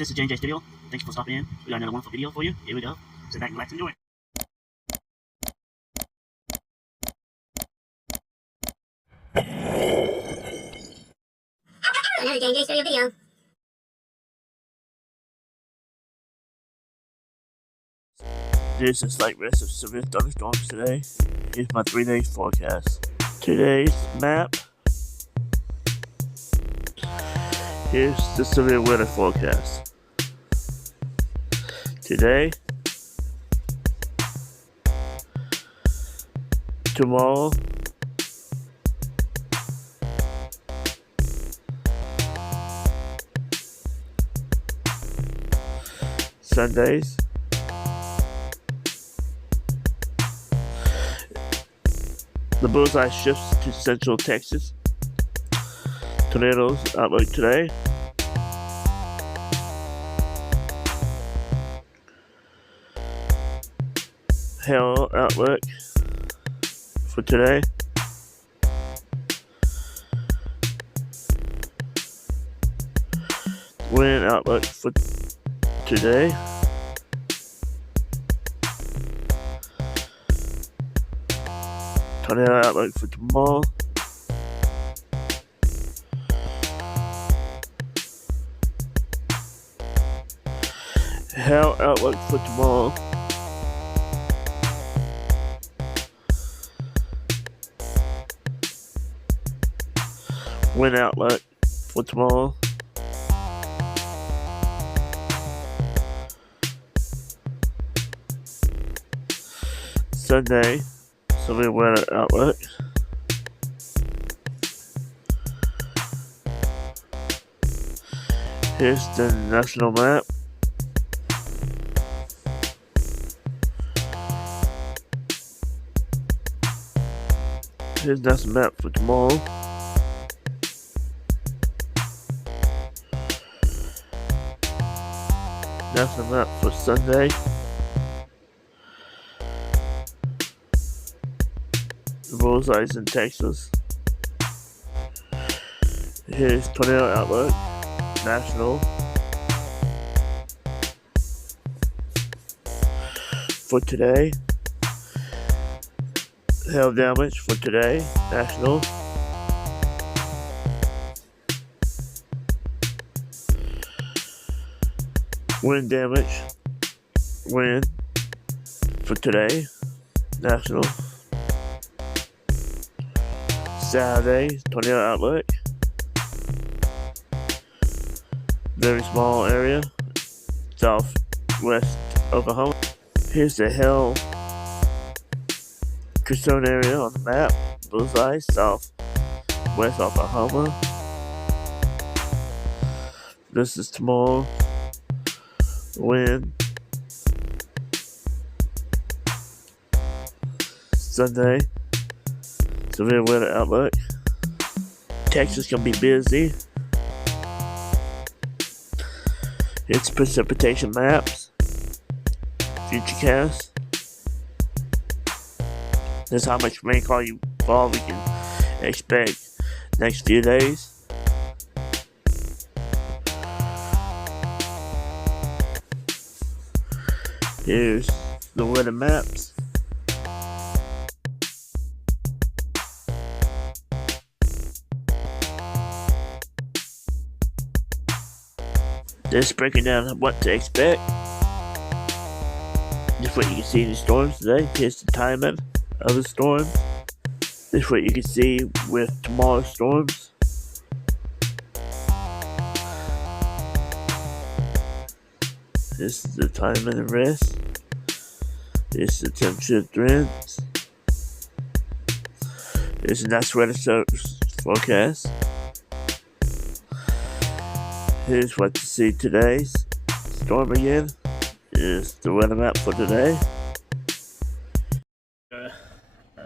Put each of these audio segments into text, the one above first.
This is J&J Studio. Thanks for stopping in. We got another wonderful video for you. Here we go. Sit back and relax and enjoy. Another J&J Studio video. There's a slight risk of severe thunderstorms today. Here's my 3-day forecast. Today's map. Here's the severe weather forecast. Today, tomorrow, Sundays, the bullseye shifts to central Texas. Tornadoes outlook today. Hail outlook for today. Wind outlook for today. Tornado outlook for tomorrow. Hail outlook for tomorrow. Wind outlook for tomorrow. Sunday, severe weather outlook. Here's the national map. Here's the national map for tomorrow. National map for Sunday. The bullseyes in Texas. Here's tornado outlook. National. For today. Hail damage for today. National. Wind damage. Wind for today. National. Saturday, tornado outlook. Very small area. Southwest Oklahoma. Here's the hail concern area on the map. Bullseye, southwest Oklahoma. This is tomorrow. Wind. Sunday. Severe weather outlook. Texas gonna be busy. It's precipitation maps. Futurecast. This is how much rainfall we can expect next few days. Here's the weather maps. Just breaking down what to expect. This is what you can see in the storms today. Here's the timing of the storm. This is what you can see with tomorrow's storms. This is the timing and rest. This is the temperature trends. This is the national weather service forecast. Here's what to see today's storm again. Here's the weather map for today.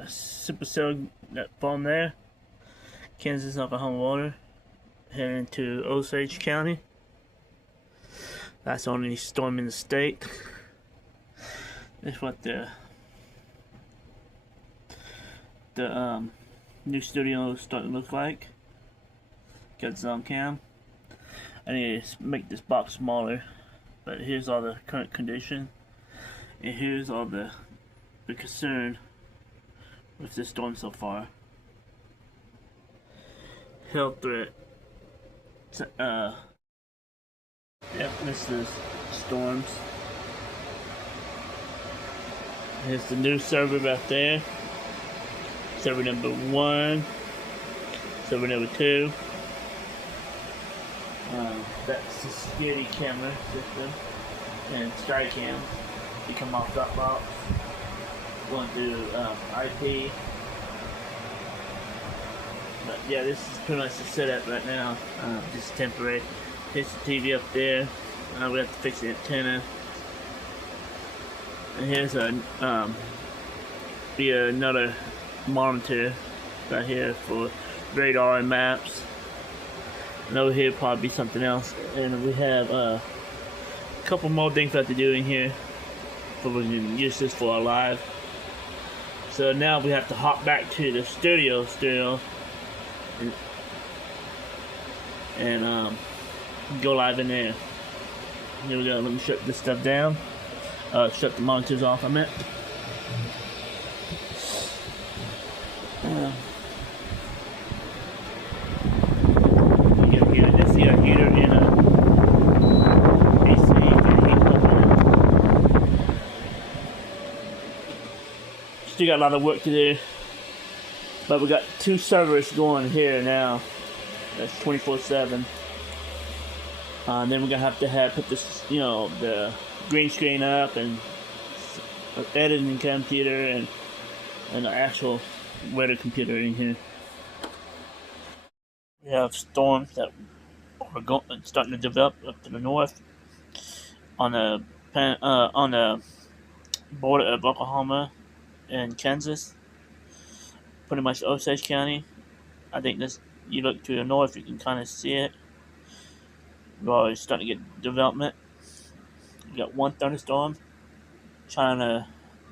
Supercell that formed there. Kansas, Oklahoma water. Heading to Osage County. That's the only storm in the state. That's what the new studio is starting to look like. Got zone cam. I need to make this box smaller. But here's all the current condition, and here's all the concern with this storm so far. Health threat. Yep, this is storms. Here's the new server right there. Server number 1. Server number 2. That's the security camera system. And Skycam. You come off Dropbox. Going through IP. But yeah, this is pretty much the setup right now. Just temporary. Here's the TV up there. We have to fix the antenna. And here's another monitor right here for radar and maps. And over here probably be something else. And we have a couple more things we have to do in here before we can use this for our live. So now we have to hop back to the studio still and go live in there. Here we go. Let me shut this stuff down. Shut the monitors off, I meant. This is a heater in a AC and heat pump in it. Still got a lot of work to do. But we got 2 servers going here now. That's 24/7. Then we're gonna have to put this, the green screen up and editing computer and an actual weather computer in here. We have storms that are starting to develop up to the north on the border of Oklahoma and Kansas, pretty much Osage County. I think this. You look to the north, you can kind of see it. We're already starting to get development. We got 1 thunderstorm trying to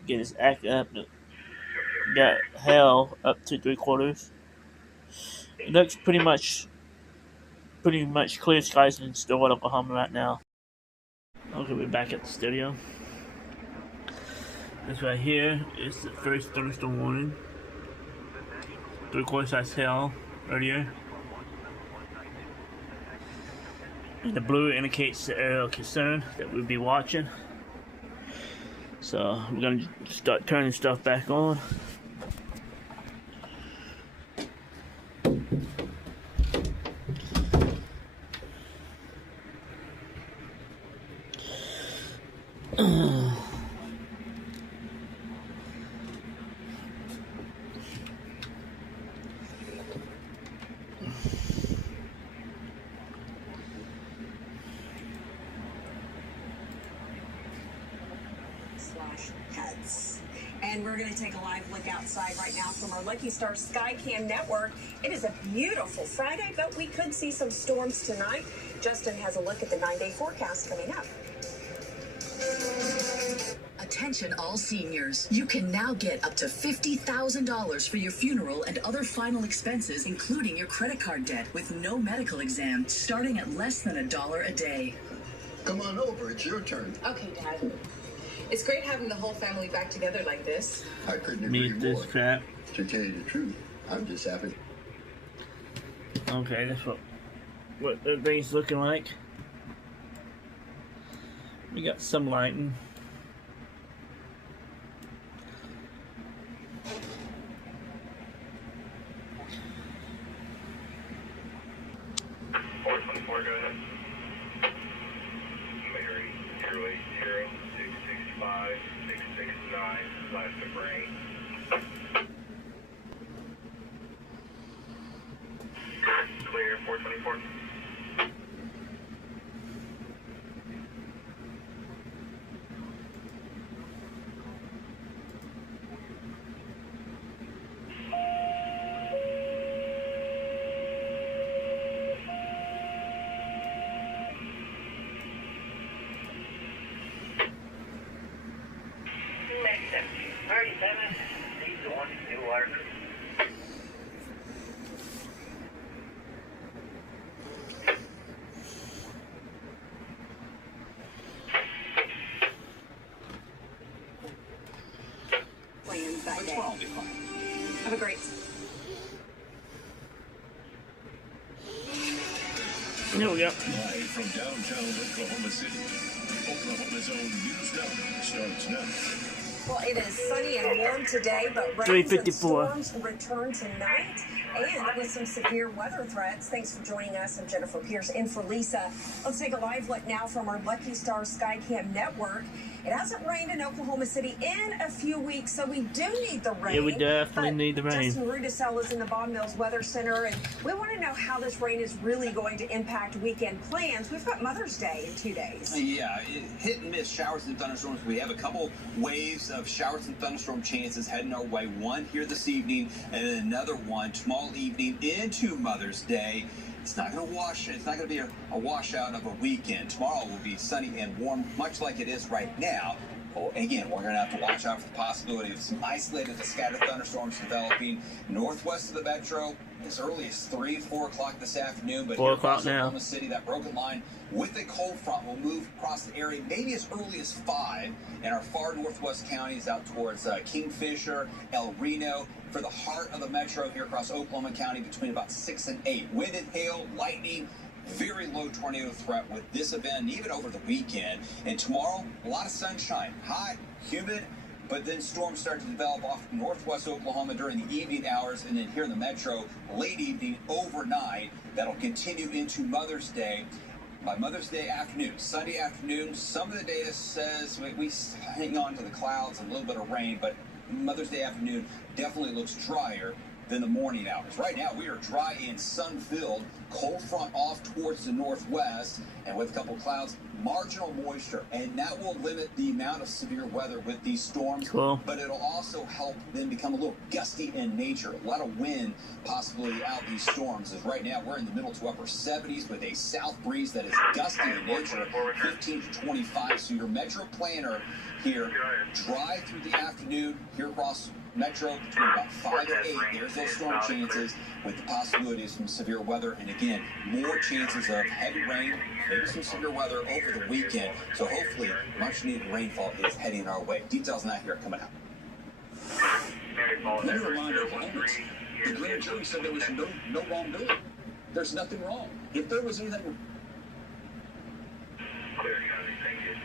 get its act up. Got hail up to 3/4. It looks pretty much clear skies in Stillwater, Oklahoma right now. Okay, we're back at the studio. This right here is the first thunderstorm warning. 3/4 size hail earlier. And the blue indicates the area of concern that we'll be watching. So we're gonna start turning stuff back on. Pets. And we're going to take a live look outside right now from our Lucky Star Skycam network. It is a beautiful Friday, but we could see some storms tonight. Justin has a look at the 9-day forecast coming up. Attention all seniors. You can now get up to $50,000 for your funeral and other final expenses, including your credit card debt, with no medical exam, starting at less than $1 a day. Come on over, it's your turn. Okay, Dad. It's great having the whole family back together like this. I couldn't agree Meet this more. crap. To tell you the truth, I'm just happy. Okay, that's what everything's looking like. We got some lighting. Go ahead. Imagery 080-665-669, flash of rain. Clear 424. Alright, 7. Have a great. Here we go. Live from downtown Oklahoma City, Oklahoma's own News Now starts now. Well, it is sunny and warm today, but rains and 3:54. storms return tonight, and with some severe weather threats. Thanks for joining us. I'm Jennifer Pierce in for Lisa. Let's take a live look now from our Lucky Star Skycam network. It hasn't rained in Oklahoma City in a few weeks, so we do need the rain. Yeah, we definitely need the rain. Justin Rudisell is in the Bond Mills Weather Center, and we want to know how this rain is really going to impact weekend plans. We've got Mother's Day in 2 days. Yeah, hit and miss showers and thunderstorms. We have a couple waves of showers and thunderstorm chances heading our way. One here this evening, and then another one tomorrow evening into Mother's Day. It's not going to wash. It's not going to be a washout of a weekend. Tomorrow will be sunny and warm, much like it is right now. Well, again, we're going to have to watch out for the possibility of some isolated to scattered thunderstorms developing northwest of the metro as early as 3, 4 o'clock this afternoon. But 4 o'clock now. Oklahoma City, that broken line with a cold front will move across the area maybe as early as 5 in our far northwest counties out towards Kingfisher, El Reno. For the heart of the metro here across Oklahoma County between about 6 and 8. Wind and hail, lightning, very low tornado threat with this event, even over the weekend. And tomorrow, a lot of sunshine, hot, humid, but then storms start to develop off northwest Oklahoma during the evening hours, and then here in the metro, late evening, overnight. That'll continue into Mother's Day. By Mother's Day afternoon, Sunday afternoon, some of the data says we hang on to the clouds and a little bit of rain, but Mother's Day afternoon definitely looks drier than the morning hours. Right now, we are dry and sun-filled, cold front off towards the northwest, and with a couple clouds, marginal moisture, and that will limit the amount of severe weather with these storms. Cool. But it'll also help them become a little gusty in nature. A lot of wind possibly out these storms, as right now we're in the middle to upper 70s with a south breeze that is gusty in nature, 15 to 25. So your metro planner here, dry through the afternoon here across metro between about 5 and 8. There's those storm chances with the possibility of some severe weather, and again, more chances of heavy rain, maybe some severe weather over the weekend. So hopefully, much needed rainfall is heading our way. Details on that here coming up. Let me remind Oklahomans, the grand jury said there was no wrongdoing. There's nothing wrong. If there was anything. Clear, County, thank you.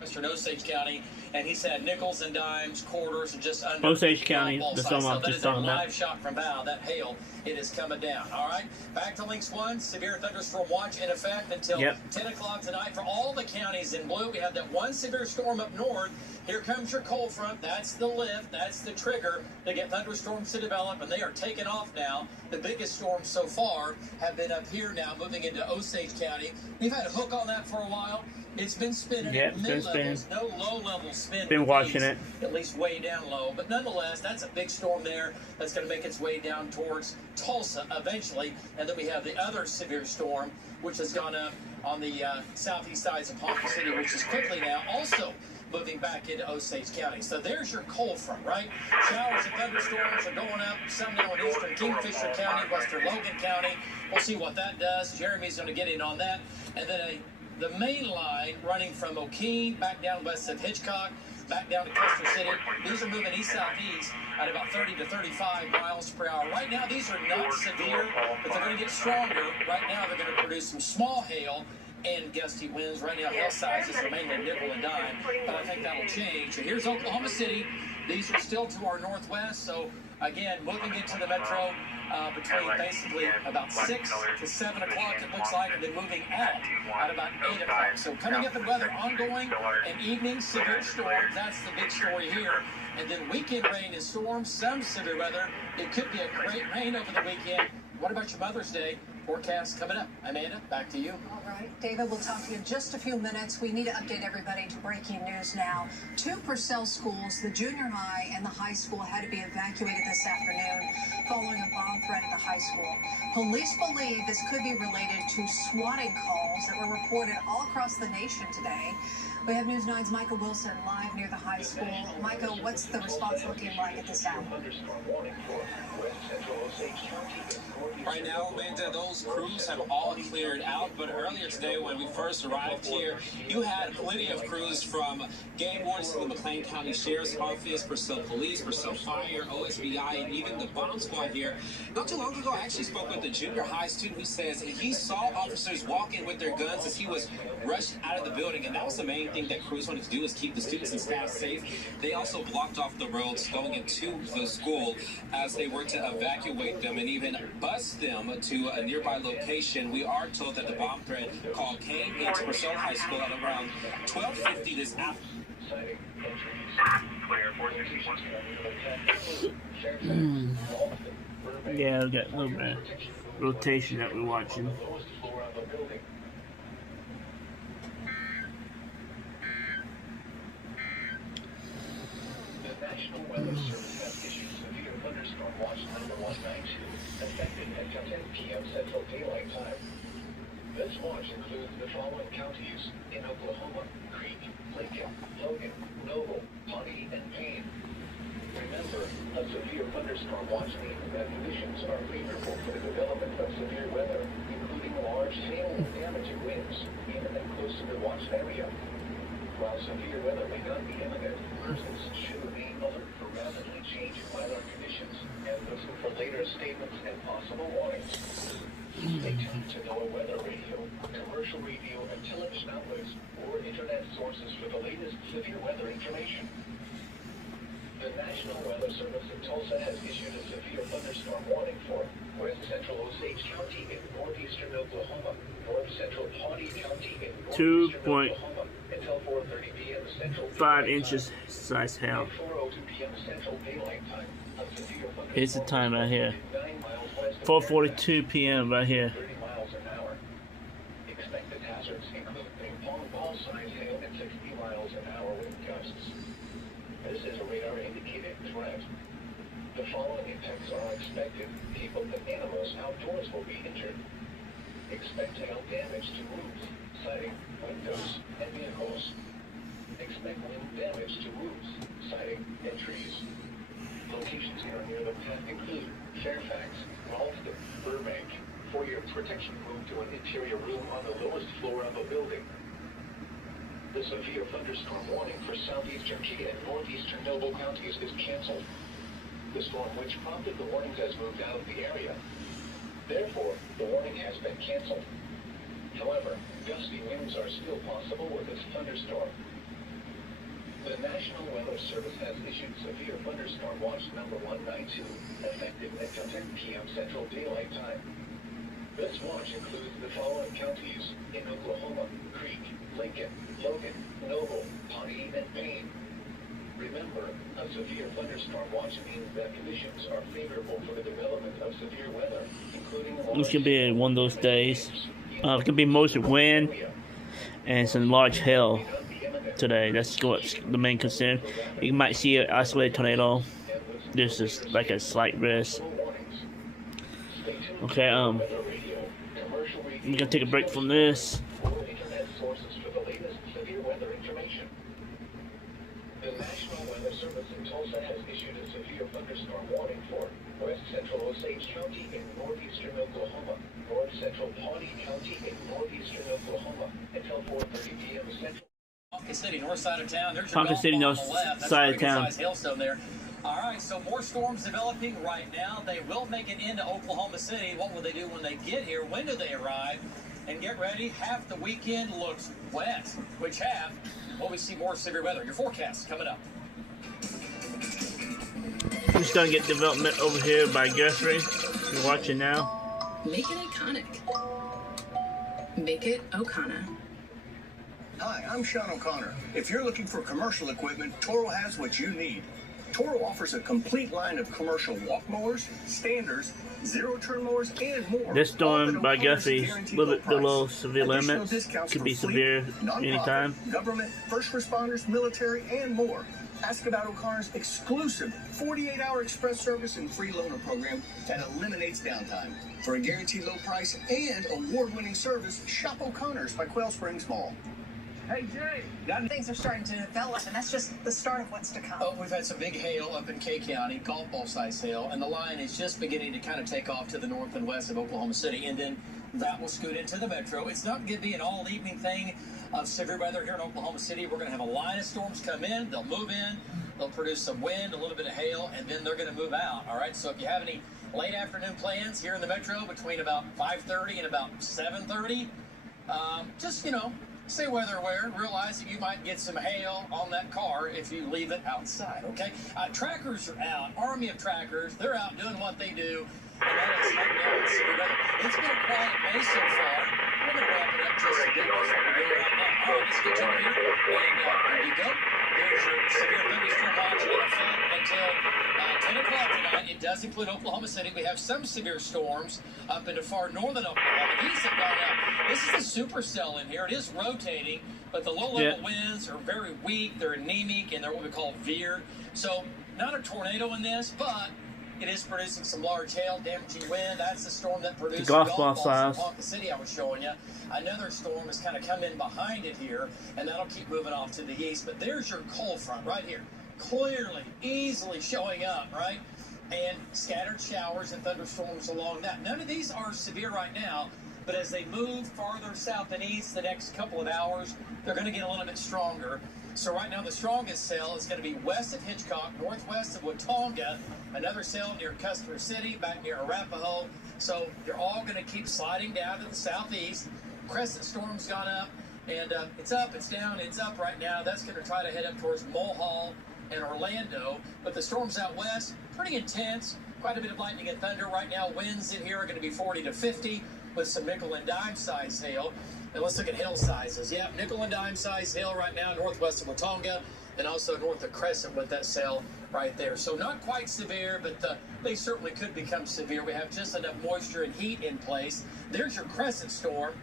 Western Osage County, and he said nickels and dimes, quarters, and just under. Osage County, ball that's size. all I'm So that just is a talking about. live shot from Bow. That hail, it is coming down. All right, back to Links 1. Severe thunderstorm watch in effect until 10 o'clock tonight for all the counties in blue. We have that one severe storm up north. Here comes your cold front. That's the lift. That's the trigger to get thunderstorms to develop, and they are taking off now. The biggest storms so far have been up here now, moving into Osage County. We've had a hook on that for a while. It's been spinning at mid-levels, no low-level spin. Been watching it. At least way down low. But nonetheless, that's a big storm there that's going to make its way down towards Tulsa eventually. And then we have the other severe storm, which has gone up on the southeast sides of Ponca City, which is quickly now also moving back into Osage County. So there's your cold front, right? Showers and thunderstorms are going up, some now in eastern Kingfisher County, western Logan County. We'll see what that does. Jeremy's going to get in on that. And then the main line running from O'Keene back down west of Hitchcock, back down to Custer City. These are moving east-southeast at about 30 to 35 miles per hour. Right now, these are not severe, but they're going to get stronger. Right now, they're going to produce some small hail and gusty winds. Right now, hail sizes are mainly nickel and dime, but I think that'll change. So here's Oklahoma City. These are still to our northwest, so again, moving into the metro between basically about 6 to 7 o'clock, it looks like, and then moving out at about 8 o'clock. So coming up in weather, ongoing and evening severe storms. That's the big story here. And then weekend rain and storms, some severe weather. It could be a great rain over the weekend. What about your Mother's Day forecast coming up? Amanda, back to you. All right, David, we'll talk to you in just a few minutes. We need to update everybody to breaking news now. 2 Purcell schools, the junior high and the high school, had to be evacuated this afternoon following a bomb threat at the high school. Police believe this could be related to swatting calls that were reported all across the nation today. We have News 9's Micah Wilson live near the high school. Micah, what's the response looking like at this hour? Right now, Amanda, those Those crews have all cleared out, but earlier today when we first arrived here, you had plenty of crews from game wardens to the McLean County Sheriff's Office, Purcell Police, Purcell Fire, OSBI, and even the bomb squad here. Not too long ago, I actually spoke with a junior high student who says he saw officers walk in with their guns as he was rushed out of the building, and that was the main thing that crews wanted to do, is keep the students and staff safe. They also blocked off the roads going into the school as they were to evacuate them and even bus them to a nearby location. We are told that the bomb threat called Payne into Purcell High School at around 12:50 this afternoon. Yeah, we got a little bit of rotation that we're watching. The National Weather Service has issued severe thunderstorm watch number 192, effective at 10 p.m. Central Daylight Time. This watch includes the following counties in Oklahoma: Creek, Lincoln, Logan, Noble, Pawnee, and Payne. Remember, a severe thunderstorm watch means that conditions are favorable for the development of severe weather, including large hail and damaging winds in and close to the watched area. While severe weather may not be imminent, persons should remain alert for rapidly changing weather conditions and listen for later statements and possible warnings. Stay tuned to NOAA Weather Radio, commercial radio and television outlets, or internet sources for the latest severe weather information. The National Weather Service in Tulsa has issued a severe thunderstorm warning for west central Osage County in northeastern Oklahoma, north central Pawnee County in northeastern Oklahoma, until 4:30 p.m. Central 5 inches size hail. 4:02 p.m. Central Daylight Time. A severe Here's the time right here. 4:42 p.m. right here. 30 miles an hour. Expected hazards include ping pong ball size hail at 60 miles an hour wind gusts. This is a radar indicated threat. The following impacts are expected. People and animals outdoors will be injured. Expect hail damage to roofs, siding, windows, and vehicles. Expect wind damage to roofs, siding, and trees. Locations here near the path include Fairfax, Ralston, Burbank. For your protection, move to an interior room on the lowest floor of a building. The severe thunderstorm warning for southeastern Key and northeastern Noble counties is canceled. The storm which prompted the warnings has moved out of the area. Therefore, the warning has been canceled. However, gusty winds are still possible with this thunderstorm. The National Weather Service has issued severe thunderstorm watch number 192, effective at 10 p.m. Central Daylight Time. This watch includes the following counties in Oklahoma: Creek, Lincoln, Logan, Noble, Pawnee, and Payne. Remember, a severe thunderstorm watch means that conditions are favorable for the development of severe weather, including This could be one of those days. It could be mostly wind and some large hail today. That's what's the main concern. You might see an isolated tornado. This is like a slight risk. Okay, I'm gonna take a break from this. internet sources for the latest severe weather information. The National Weather Service in Tulsa has issued a severe thunderstorm warning for west central Osage County in northeastern Oklahoma, north central Pawnee County in northeastern Oklahoma, until 4:30 p.m. Central. Ponca City, north side of town. There's Ponca City, north side of town. Hailstone there. All right, so more storms developing right now. They will make it into Oklahoma City. What will they do when they get here? When do they arrive? And get ready, half the weekend looks wet. Which half? Well, we see more severe weather. Your forecast coming up. We're just gonna get development over here by Guthrie. You're watching now. Make it iconic. Make it O'Connor. Hi, I'm Sean O'Connor. If you're looking for commercial equipment, Toro has what you need. Toro offers a complete line of commercial walk mowers, standers, zero-turn mowers, and more. This storm by Guthrie, a little bit below severe limits. Could be severe anytime. Government, first responders, military, and more. Ask about O'Connor's exclusive 48-hour express service and free loaner program that eliminates downtime. For a guaranteed low price and award-winning service, shop O'Connor's by Quail Springs Mall. Hey, Jay. Things are starting to develop, and that's just the start of what's to come. Oh, we've had some big hail up in K County, golf ball size hail, and the line is just beginning to kind of take off to the north and west of Oklahoma City, and then that will scoot into the metro. It's not going to be an all-evening thing of severe weather here in Oklahoma City. We're going to have a line of storms come in. They'll move in. They'll produce some wind, a little bit of hail, and then they're going to move out. All right, so if you have any late afternoon plans here in the metro between about 5:30 and about 7:30, just, stay weather aware. Realize that you might get some hail on that car if you leave it outside, okay? Trackers are out. Army of trackers. They're out doing what they do. And that is hunting down severe weather. It's been a quiet day so far. We're going to wrap it up just a bit. That's what we're doing right now. All right, let's get you here. And there you go. There's your severe thunderstorm watch in effect until 10 o'clock tonight. It does include Oklahoma City. We have some severe storms up into far northern Oklahoma. These have gone up. This is the supercell in here. It is rotating, but the low-level winds are very weak. They're anemic, and they're what we call veered. So not a tornado in this, but it is producing some large hail, damaging wind. That's the storm that produced the golf ball size in the city I was showing you. Another storm has kind of come in behind it here, and that'll keep moving off to the east. But there's your cold front right here. Clearly, easily showing up, right? And scattered showers and thunderstorms along that. None of these are severe right now, but as they move farther south and east the next couple of hours, they're going to get a little bit stronger. So right now the strongest cell is going to be west of Hitchcock, northwest of Watonga, another cell near Custer City, back near Arapahoe. So they're all going to keep sliding down to the southeast. Crescent storm's gone up, and it's up, it's down, it's up right now. That's going to try to head up towards Mulhall and Orlando. But the storms out west, pretty intense. Quite a bit of lightning and thunder. Right now, winds in here are going to be 40 to 50 with some nickel and dime size hail. And let's look at hail sizes. Yeah, nickel and dime size hail right now northwest of Watonga and also north of Crescent with that cell right there. So not quite severe, but they certainly could become severe. We have just enough moisture and heat in place. There's your Crescent storm.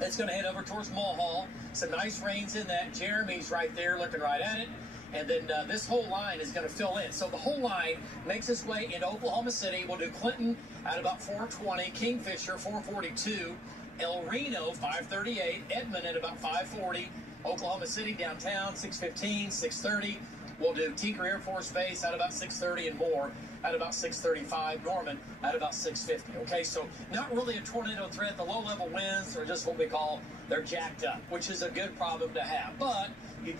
It's going to head over towards Mulhall. Some nice rains in that. Jeremy's right there looking right at it. And then this whole line is going to fill in. So the whole line makes its way into Oklahoma City. We'll do Clinton at about 420, Kingfisher 442, El Reno 538, Edmond at about 540, Oklahoma City downtown 615, 630. We'll do Tinker Air Force Base at about 630 and more at about 635, Norman at about 650. Okay, so not really a tornado threat. The low-level winds are just what we call, they're jacked up, which is a good problem to have. But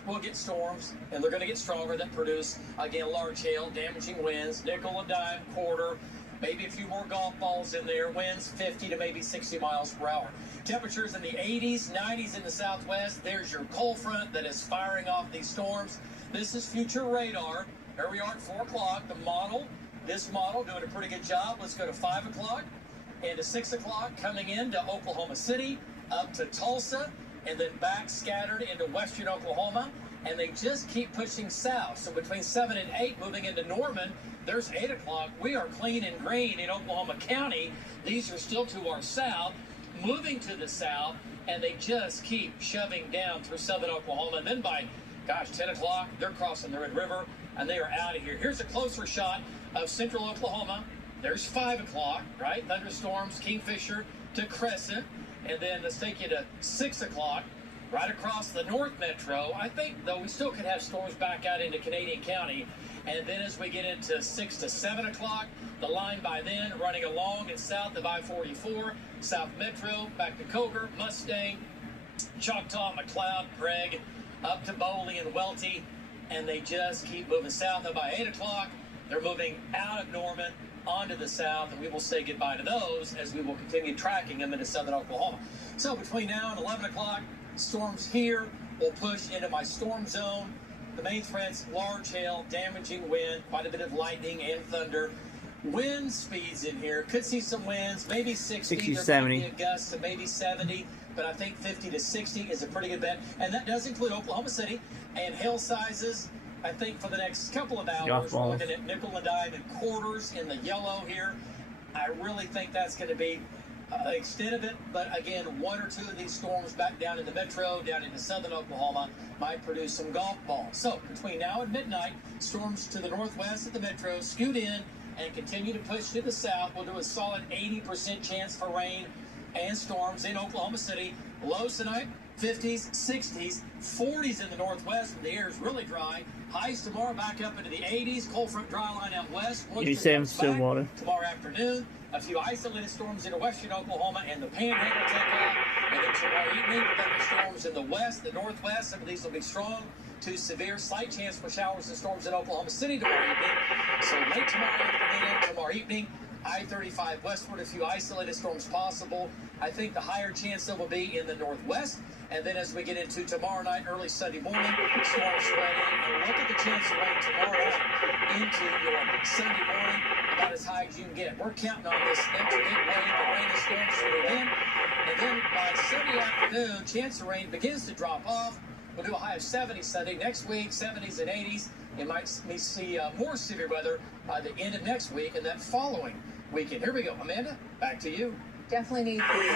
we'll get storms, and they're going to get stronger that produce, again, large hail, damaging winds, nickel and dime, quarter, maybe a few more golf balls in there, winds 50 to maybe 60 miles per hour. Temperatures in the 80s, 90s in the southwest. There's your cold front that is firing off these storms. This is future radar. Here we are at 4 o'clock. The model, this model doing a pretty good job. Let's go to 5 o'clock and to 6 o'clock coming into Oklahoma City, up to Tulsa, and then back scattered into western Oklahoma, and they just keep pushing south. So between 7 and 8, moving into Norman, there's 8 o'clock. We are clean and green in Oklahoma County. These are still to our south, moving to the south, and they just keep shoving down through southern Oklahoma. And then by, 10 o'clock, they're crossing the Red River, and they are out of here. Here's a closer shot of central Oklahoma. There's 5 o'clock, right? Thunderstorms, Kingfisher to Crescent. And then let's take you to 6 o'clock, right across the North Metro. I think, though, we still could have storms back out into Canadian County. And then as we get into 6 to 7 o'clock, the line by then running along and south of I-44, South Metro, back to Coger, Mustang, Choctaw, McLeod, Craig, up to Bowley and Welty. And they just keep moving south. And by 8 o'clock, they're moving out of Norman onto the south, and we will say goodbye to those as we will continue tracking them into southern Oklahoma. So between now and 11 o'clock, storms here will push into my storm zone. The main threats, large hail, damaging wind, quite a bit of lightning and thunder. Wind speeds in here, could see some winds, maybe 60 to 70. Gusts of maybe 70, but I think 50 to 60 is a pretty good bet. And that does include Oklahoma City. And hail sizes, I think for the next couple of hours, we're looking at nickel and dime and quarters in the yellow here. I really think that's going to be the extent of it. But again, 1 or 2 of these storms back down in the metro, down into southern Oklahoma, might produce some golf balls. So between now and midnight, storms to the northwest of the metro scoot in and continue to push to the south. We'll do a solid 80% chance for rain and storms in Oklahoma City. Lows tonight, 50s, 60s, 40s in the northwest when the air is really dry. Highs tomorrow back up into the 80s. Cold front dry line out west. 87 Stillwater. Tomorrow afternoon, a few isolated storms into western Oklahoma and the Panhandle take off. And then tomorrow evening, thunderstorms in the west, the northwest. Some of these will be strong to severe. Slight chance for showers and storms in Oklahoma City tomorrow evening. So late tomorrow afternoon, tomorrow evening, I-35 westward, a few isolated storms possible. I think the higher chance there will be in the northwest. And then as we get into tomorrow night, early Sunday morning, storms spreading. And look at the chance of rain tomorrow night into your Sunday morning, about as high as you can get. We're counting on this next big wave of rain and storms to move in. And then by Sunday afternoon, chance of rain begins to drop off. We'll do a high of 70 Sunday. Next week, 70s and 80s. You might see more severe weather by the end of next week and that following weekend. Here we go. Amanda, back to you. Definitely need the rain.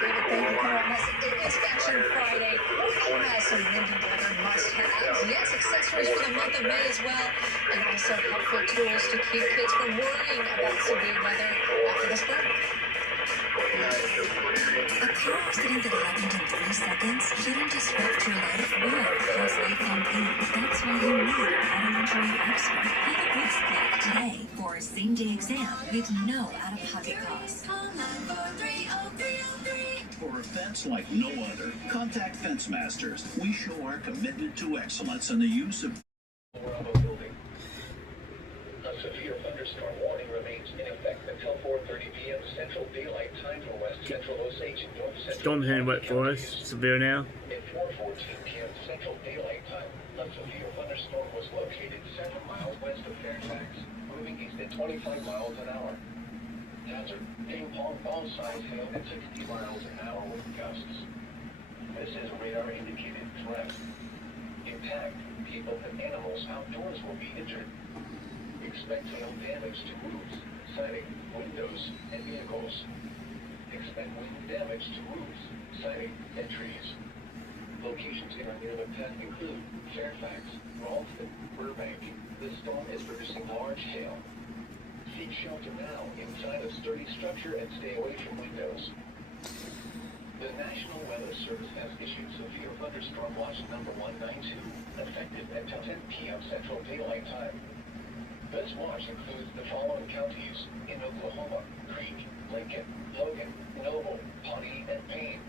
David, thank you very much. It is Fashion Friday. Who has some windy weather must-haves? Yes, accessories for the month of May as well. And also helpful tools to keep kids from worrying about severe weather after this break. A car accident that happened in 3 seconds shouldn't disrupt your life or cause lifelong pain. That's why you need an auto injury expert. Have a quick click today for a same-day exam with no out-of-pocket costs. Call 943-0303. For a fence like no other, contact Fence Masters. We show our commitment to excellence in the use of building. A severe thunderstorm warning remains in effect until 4:30 p.m. Central Daylight Time for West Central Osage and North Central. Storm's heading wet for us. Severe now. At 4:14 p.m. Central Daylight Time, a severe thunderstorm was located 7 miles west of Fairfax, moving east at 25 miles an hour. Hazard: ping-pong ball-sized hail at 60 miles an hour with gusts. This is radar-indicated threat. Impact: people and animals outdoors will be injured. Expect hail damage to roofs, siding, windows, and vehicles. Expect wind damage to roofs, siding, and trees. Locations in or near the path include Fairfax, Ralston, Burbank. This storm is producing large hail. Seek shelter now inside a sturdy structure and stay away from windows. The National Weather Service has issued severe thunderstorm watch number 192, effective until 10 p.m. Central Daylight Time. This watch includes the following counties in Oklahoma: Creek, Lincoln, Logan, Noble, Pawnee, and Payne.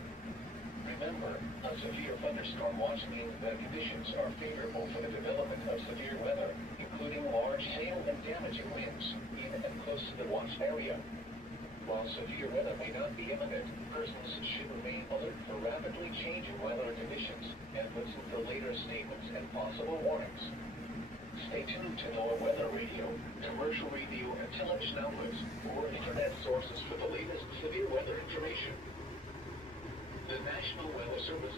Remember, a severe thunderstorm watch means that conditions are favorable for the development of severe weather, including large hail and damaging winds, in and close to the watch area. While severe weather may not be imminent, persons should remain alert for rapidly changing weather conditions and listen to later statements and possible warnings. Stay tuned to NOAA Weather Radio, commercial radio and television outlets, or internet sources for the latest severe weather information. The National Weather Service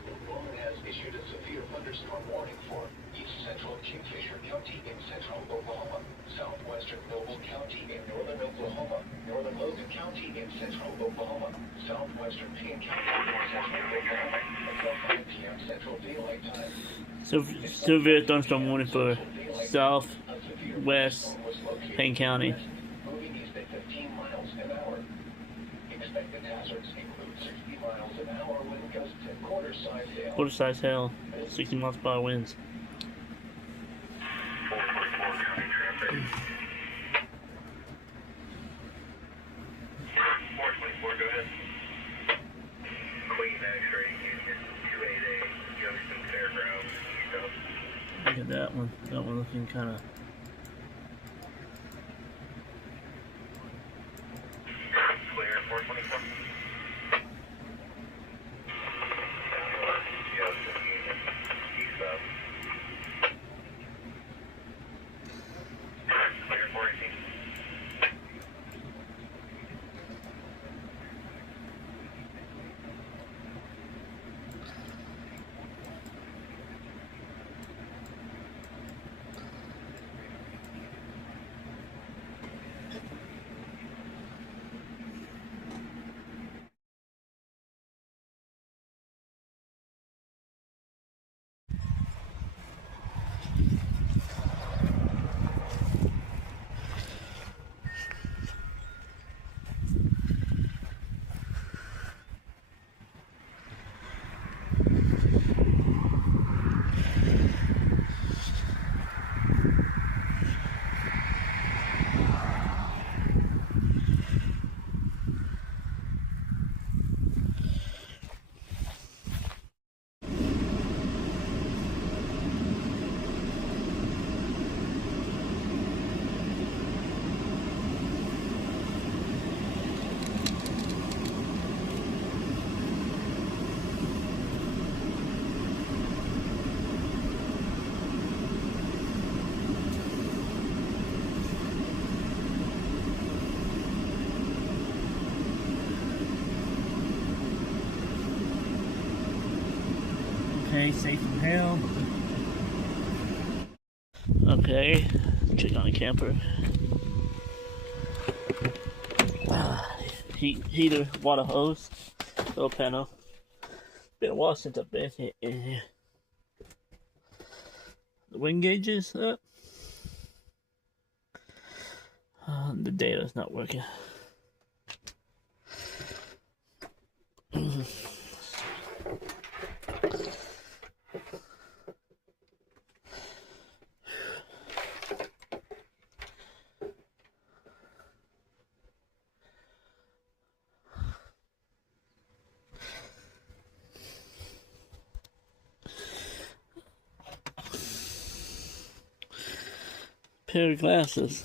has issued a severe thunderstorm warning for east central Kingfisher County in central Oklahoma, southwestern Noble County in northern Oklahoma, northern Logan County in central Oklahoma, southwestern Payne County in central Oklahoma, until 5 p.m. Central Daylight Time. Severe thunderstorm warning for southwest Payne County. Moving east at 15 miles an hour. Expected hazards include 60 miles an hour wind gusts and quarter-size hail. Quarter-size hail, 60 miles per hour winds. 444 County Traffic. 424, go ahead. Queen X-ray Union 288, Youngstown Fairgrounds, east of. Look at that one. That one looking kind of. Clear, 424. Youngstown Union, east of. Clear, 418. stay safe from hail. Okay, check on the camper. Heater, water hose, little panel. Been a while since I've been in here. The wind gauge is up. The data's not working. Pair of glasses.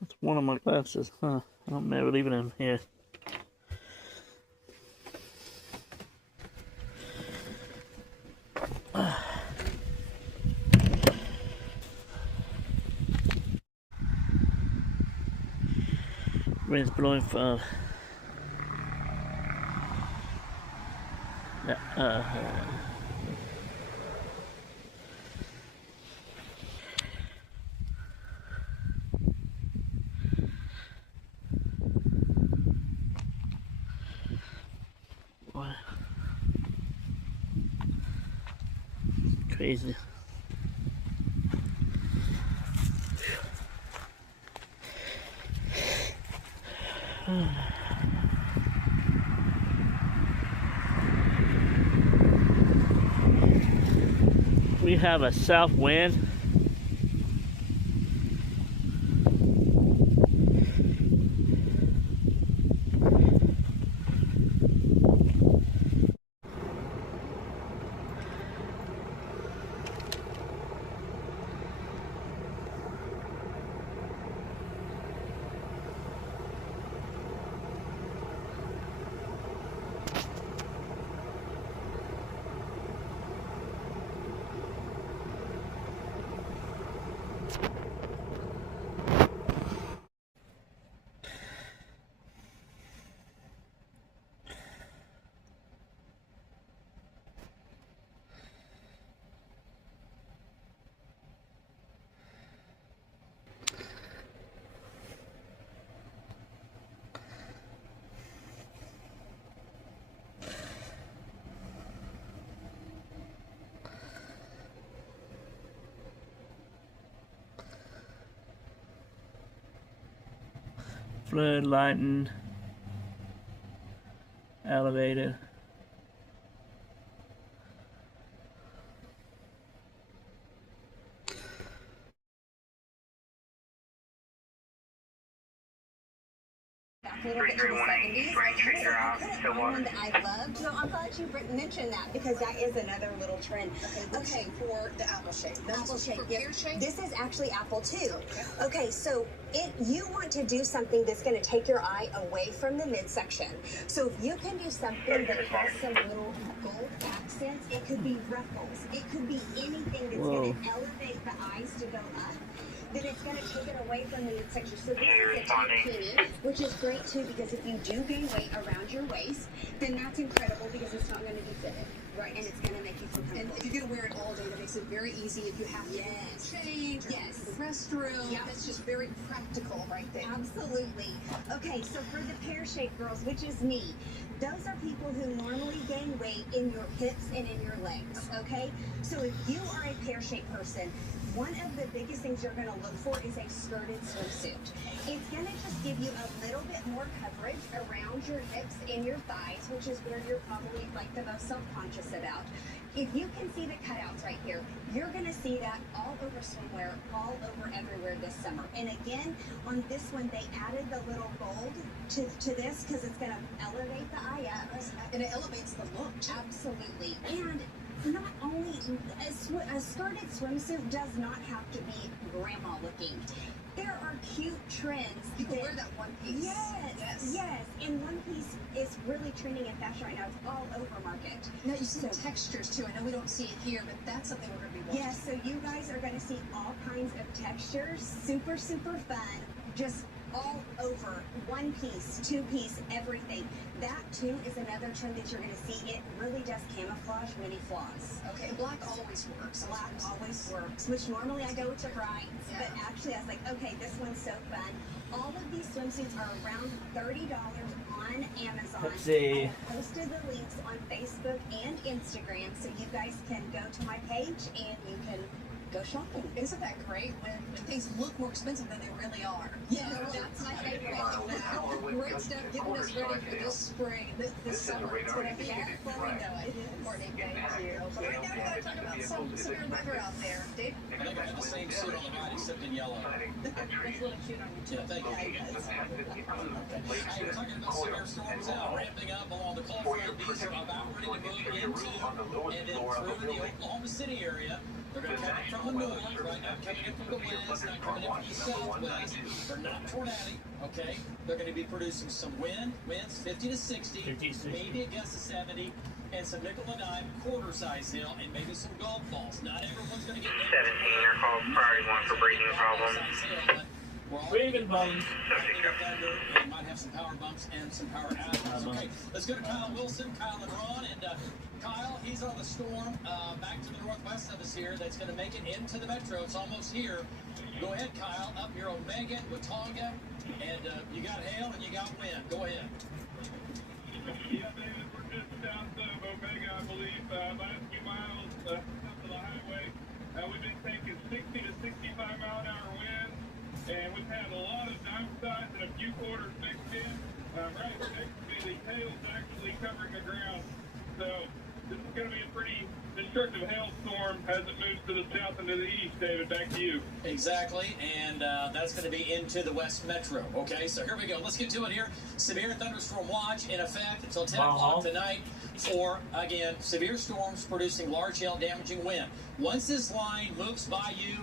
That's one of my glasses, huh? I'm never leaving them here. Wind's blowing from crazy. We have a south wind. Flood, lightning, elevated. A little bit to the 70s. One that I loved. No, I'm glad you mentioned that because that is another little trend. Okay, for the apple shape. Apple shape. For pear shape? This is actually apple too. Okay, so you want to do something that's going to take your eye away from the midsection. So if you can do something that has some little gold accents, it could be ruffles. It could be anything that's going to elevate the eyes to go up. Then it's going to take it away from the midsection. So this is a bikini, which is great too because if you do gain weight around your waist, then that's incredible because it's not going to be fitted. Right. And it's going to make you feel comfortable. And if you're going to wear it all day, that makes it very easy if you have to change, yes, the restroom. Yeah. That's just very practical right there. Absolutely. Okay, so for the pear-shaped girls, which is me, those are people who normally gain weight in your hips and in your legs, okay? So if you are a pear-shaped person, one of the biggest things you're going to look for is a skirted swimsuit. It's going to just give you a little bit more coverage around your hips and your thighs, which is where you're probably like the most self-conscious about. If you can see the cutouts right here, you're going to see that all over swimwear, all over everywhere this summer. And again, on this one, they added the little gold to this because it's going to elevate the eye up. And it elevates the look. Absolutely. And not only, a skirted swimsuit does not have to be grandma looking. There are cute trends. You can wear that one piece. Yes. And one piece is really trending in fashion right now. It's all over market. Now you see the textures too. I know we don't see it here, but that's something we're going to be watching. Yes, so you guys are going to see all kinds of textures. Super, super fun. Just all over, one piece, two piece, everything. That too is another trend that you're going to see. It really does camouflage many flaws. Okay, black always works. Black always works, which normally I go with the brights, but actually I was like, okay, this one's so fun. All of these swimsuits are around $30 on Amazon. Let's see. I posted the links on Facebook and Instagram, so you guys can go to my page and you can go shopping. Isn't that great when things look more expensive than they really are? Yeah, that's my favorite. Great stuff getting us ready for this spring, this summer. It's going to be fun. We know it. Courtney, thank you. But right now we got to talk about some severe weather out there. Dave? I think I have the same suit on the right except in yellow. That's a little cute on you too. Yeah, thank you. Hey, we're talking about severe storms now ramping up along the cold front. These are about ready to move into and then through the Oklahoma City area. They're going to come in from the north, right now coming in from the west, not coming in from the southwest. They're not tornadic, okay? They're going to be producing some winds 50 to 60, maybe a gust of 70, and some nickel and dime quarter-size hail, and maybe some golf balls. Not everyone's going to get 17, you're called priority 1 for braking problems. Breathing bumps. Thunder, and might have some power bumps and some power outages. Okay, let's go to Kyle Wilson, Kyle and Ron, and Kyle, he's on the storm back to the northwest of us here that's going to make it into the metro. It's almost here. Go ahead, Kyle, up near Omega, Watonga, and you got hail and you got wind. Go ahead. Yeah, David, we're just south of Omega, I believe, last few miles south of the highway. We've been taking 60 to 65 mile an hour winds, and we've had a lot of downsides and a few quarters mixed in. Right next to me, the hail's actually covering the ground. So this is going to be a pretty destructive hailstorm as it moves to the south and to the east. David, back to you. Exactly, and that's going to be into the West Metro. Okay, so here we go. Let's get to it here. Severe thunderstorm watch in effect until 10 o'clock tonight for, again, severe storms producing large hail damaging wind. Once this line moves by you,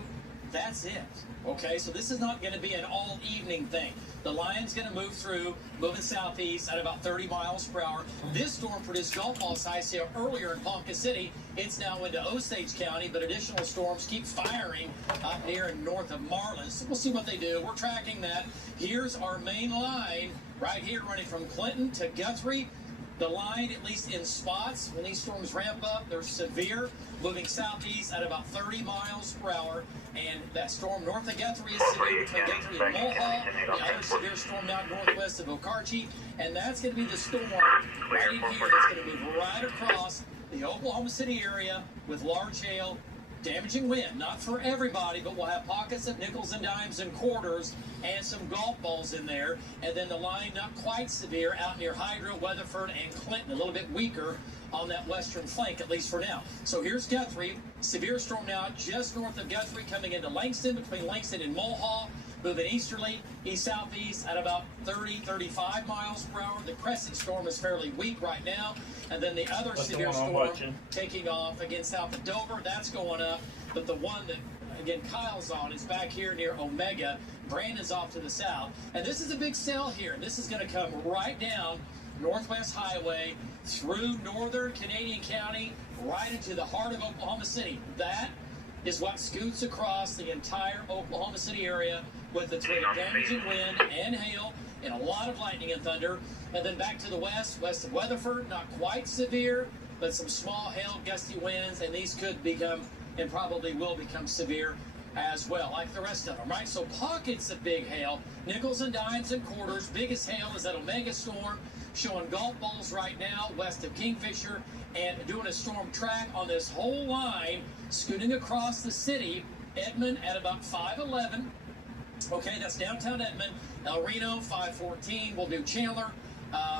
that's it. Okay, so this is not going to be an all-evening thing. The line's going to move through, moving southeast at about 30 miles per hour. This storm produced golf ball size hail earlier in Ponca City. It's now into Osage County, but additional storms keep firing up here in north of Marlin. So we'll see what they do. We're tracking that. Here's our main line right here running from Clinton to Guthrie. The line, at least in spots, when these storms ramp up, they're severe, moving southeast at about 30 miles per hour. And that storm north of Guthrie is severe between Guthrie and Mulhall. The other severe storm now northwest of Okarche. And that's going to be the storm right in here that's going to move right across the Oklahoma City area with large hail, damaging wind. Not for everybody, but we'll have pockets of nickels and dimes and quarters and some golf balls in there. And then the line not quite severe out near Hydro, Weatherford, and Clinton. A little bit weaker on that western flank, at least for now. So here's Guthrie. Severe storm now just north of Guthrie coming into Langston, between Langston and Mulhall. Moving easterly, east-southeast at about 30, 35 miles per hour. The crescent storm is fairly weak right now. And then the other severe storm taking off again south of Dover. That's going up. But the one that, again, Kyle's on is back here near Omega. Brandon's off to the south. And this is a big cell here. This is going to come right down Northwest Highway through northern Canadian County right into the heart of Oklahoma City. That is what scoots across the entire Oklahoma City area with the threat of damaging wind and hail and a lot of lightning and thunder. And then back to the west, west of Weatherford, not quite severe, but some small hail, gusty winds, and these could become and probably will become severe as well, like the rest of them, right? So pockets of big hail, nickels and dimes and quarters. Biggest hail is that Omega storm, showing golf balls right now west of Kingfisher, and doing a storm track on this whole line, scooting across the city. Edmond at about 5:11. Okay, that's downtown Edmond. El Reno, 5:14. We'll do Chandler,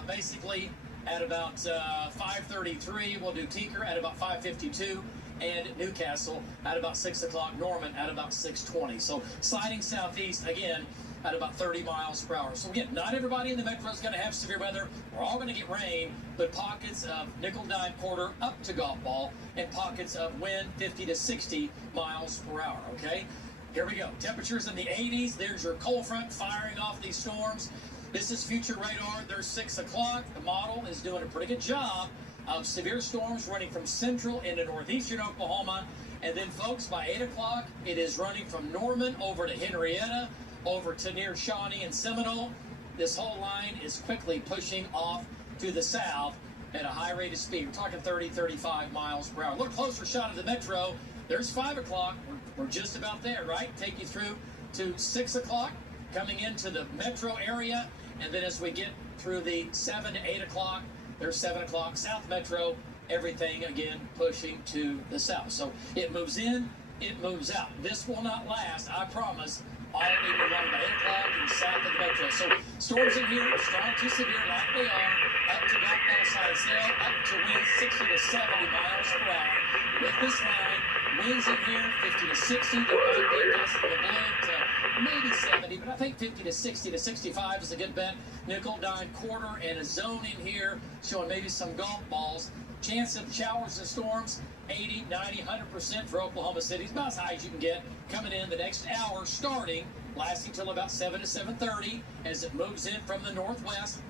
basically at about 5:33. We'll do Tinker at about 5:52. And Newcastle at about 6 o'clock. Norman at about 6:20. So sliding southeast again at about 30 miles per hour. So again, not everybody in the metro is going to have severe weather. We're all going to get rain, but pockets of nickel, dime, quarter up to golf ball, and pockets of wind 50 to 60 miles per hour. Okay, here we go. Temperatures in the 80s. There's your cold front firing off these storms. This is future radar. There's 6 o'clock. The model is doing a pretty good job of severe storms running from central into northeastern Oklahoma. And then, folks, by 8 o'clock, it is running from Norman over to Henrietta, over to near Shawnee and Seminole. This whole line is quickly pushing off to the south at a high rate of speed. We're talking 30, 35 miles per hour. A little closer shot of the metro. There's 5 o'clock. We're just about there, right? Take you through to 6 o'clock, coming into the metro area. And then as we get through the 7 to 8 o'clock, there's 7 o'clock, South Metro, everything again pushing to the south. So it moves in, it moves out. This will not last, I promise, all evening long by 8 o'clock and south of the metro. So storms in here, strong to severe like they are, up to Black Ball size hill, up to winds 60 to 70 miles per hour. With this line, winds in here 50 to 60, there might be a gust of the blue to maybe 70, but I think 50 to 60 to 65 is a good bet. Nickel, dime, quarter, and a zone in here showing maybe some golf balls. Chance of showers and storms, 80, 90, 100% for Oklahoma City. It's about as high as you can get coming in the next hour, starting, lasting till about 7 to 7:30 as it moves in from the northwest.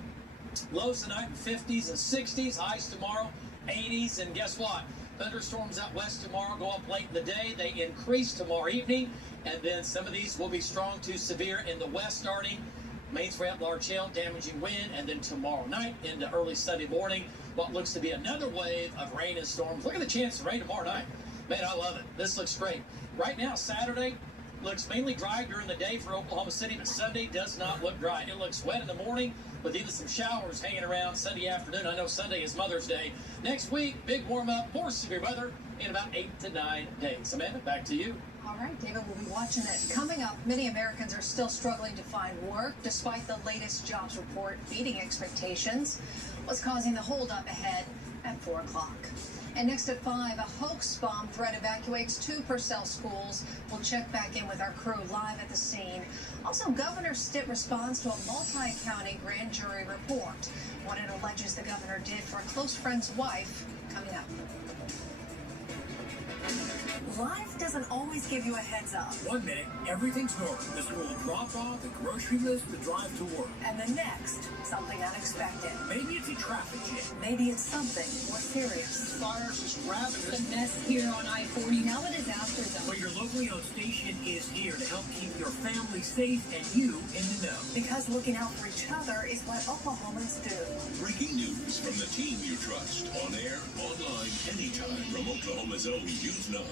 Lows tonight in 50s and 60s, highs tomorrow, 80s, and guess what? Thunderstorms out west tomorrow go up late in the day. They increase tomorrow evening, and then some of these will be strong to severe in the west starting. Main spray up large hail, damaging wind, and then tomorrow night into early Sunday morning, what looks to be another wave of rain and storms. Look at the chance of rain tomorrow night. Man, I love it. This looks great. Right now, Saturday looks mainly dry during the day for Oklahoma City, but Sunday does not look dry. It looks wet in the morning with even some showers hanging around Sunday afternoon. I know Sunday is Mother's Day. Next week, big warm-up, more severe weather in about 8 to 9 days. Amanda, back to you. All right, David, we'll be watching it. Coming up, many Americans are still struggling to find work despite the latest jobs report beating expectations. What's causing the holdup ahead at 4 o'clock? And next at 5, a hoax bomb threat evacuates 2 Purcell schools. We'll check back in with our crew live at the scene. Also, Governor Stitt responds to a multi-county grand jury report. What it alleges the governor did for a close friend's wife, coming up. Life doesn't always give you a heads up. 1 minute, everything's normal. The school drop off, the grocery list, the drive to work. And the next, something unexpected. Maybe it's a traffic jam. Maybe it's something more serious. Fires is ravaging. The mess here on I-40, now a disaster zone. But your locally owned station is here to help keep your family safe and you in the know. Because looking out for each other is what Oklahomans do. Breaking news from the team you trust. On air, online, anytime. From Oklahoma's own News 9.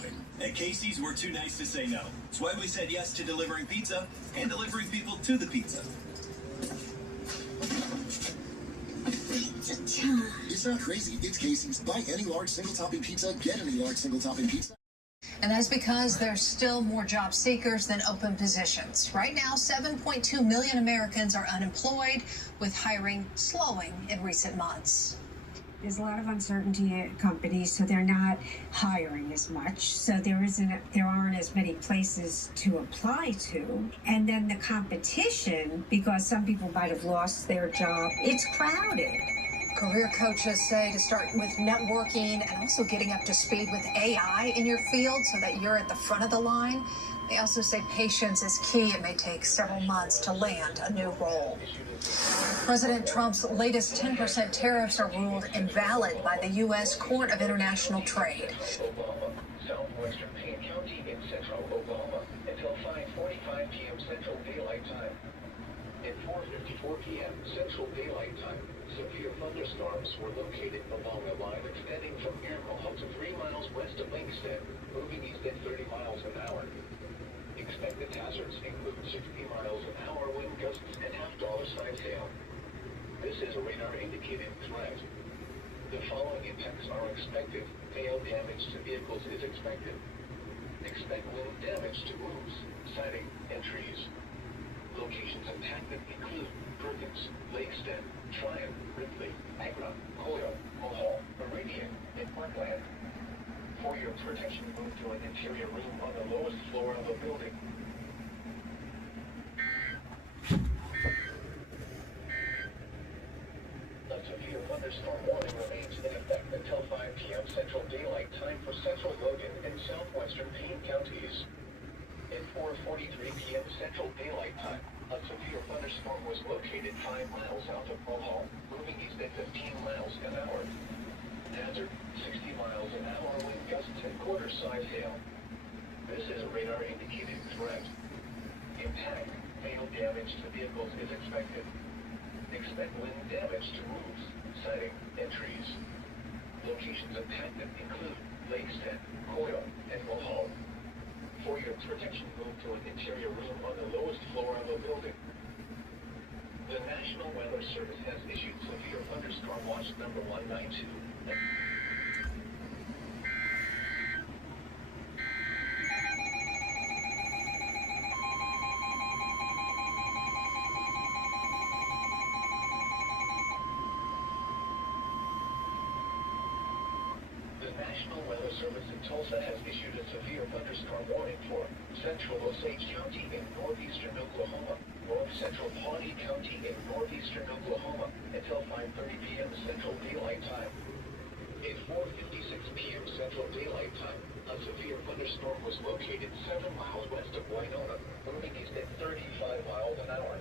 At Casey's, we're too nice to say no. That's why we said yes to delivering pizza and delivering people to the pizza. Pizza time. It's not crazy. It's Casey's. Buy any large single-topping pizza, get any large single-topping pizza. And that's because there's still more job seekers than open positions. Right now, 7.2 million Americans are unemployed, with hiring slowing in recent months. There's a lot of uncertainty at companies, so they're not hiring as much. So there aren't as many places to apply to. And then the competition, because some people might have lost their job, it's crowded. Career coaches say to start with networking and also getting up to speed with AI in your field so that you're at the front of the line. They also say patience is key. It may take several months to land a new role. President Trump's latest 10% tariffs are ruled invalid by the U.S. Court of International Trade. Oklahoma, southwestern Payne County in central Oklahoma until 5:45 p.m. Central Daylight Time. At 4:54 p.m. Central Daylight Time, severe thunderstorms were located along a line extending from Iroquois to 3 miles west of Lincoln, moving east at 30 miles an hour. Expected hazards include 60 miles an hour wind gusts and $50 hail. This is a radar-indicated threat. The following impacts are expected. Hail damage to vehicles is expected. Expect wind damage to roofs, siding, and trees. Locations impacted include Perkins, Lakestead, Tryon, Ripley, Agra, Coyle, Mohall, Meridian, and Parkland. For your protection, move to an interior room on the lowest floor of a building. A severe thunderstorm warning remains in effect until 5 p.m. Central Daylight Time for central Logan and southwestern Payne counties. At 4:43 p.m. Central Daylight Time, a severe thunderstorm was located 5 miles south of Mohall, moving east at 15 miles an hour. Hazard, 60 miles an hour wind gusts and quarter-size hail. This is a radar-indicated threat. Impact, Hail damage to vehicles is expected. Expect wind damage to roofs, siding, and trees. Locations impacted include Lakestead, Coyle, and Mulholland. For your protection, move to an interior room on the lowest floor of the building. The National Weather Service has issued severe thunderstorm watch number 192. The National Weather Service in Tulsa has issued a severe thunderstorm warning for central Osage County in northeastern Oklahoma, north central Pawnee County in northeastern Oklahoma until 5:30 p.m. Central Daylight Time. At 4:56 p.m. Central Daylight Time, a severe thunderstorm was located 7 miles west of Winona, moving east at 35 miles an hour.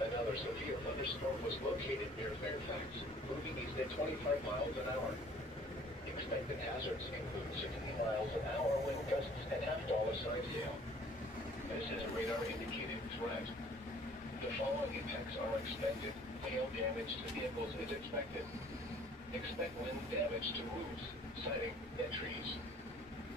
Another severe thunderstorm was located near Fairfax, moving east at 25 miles an hour. Expected hazards include 60 miles an hour wind gusts and $half-size hail. This is a radar-indicated threat. The following impacts are expected. Hail damage to vehicles is expected. Expect wind damage to roofs, siding, and trees.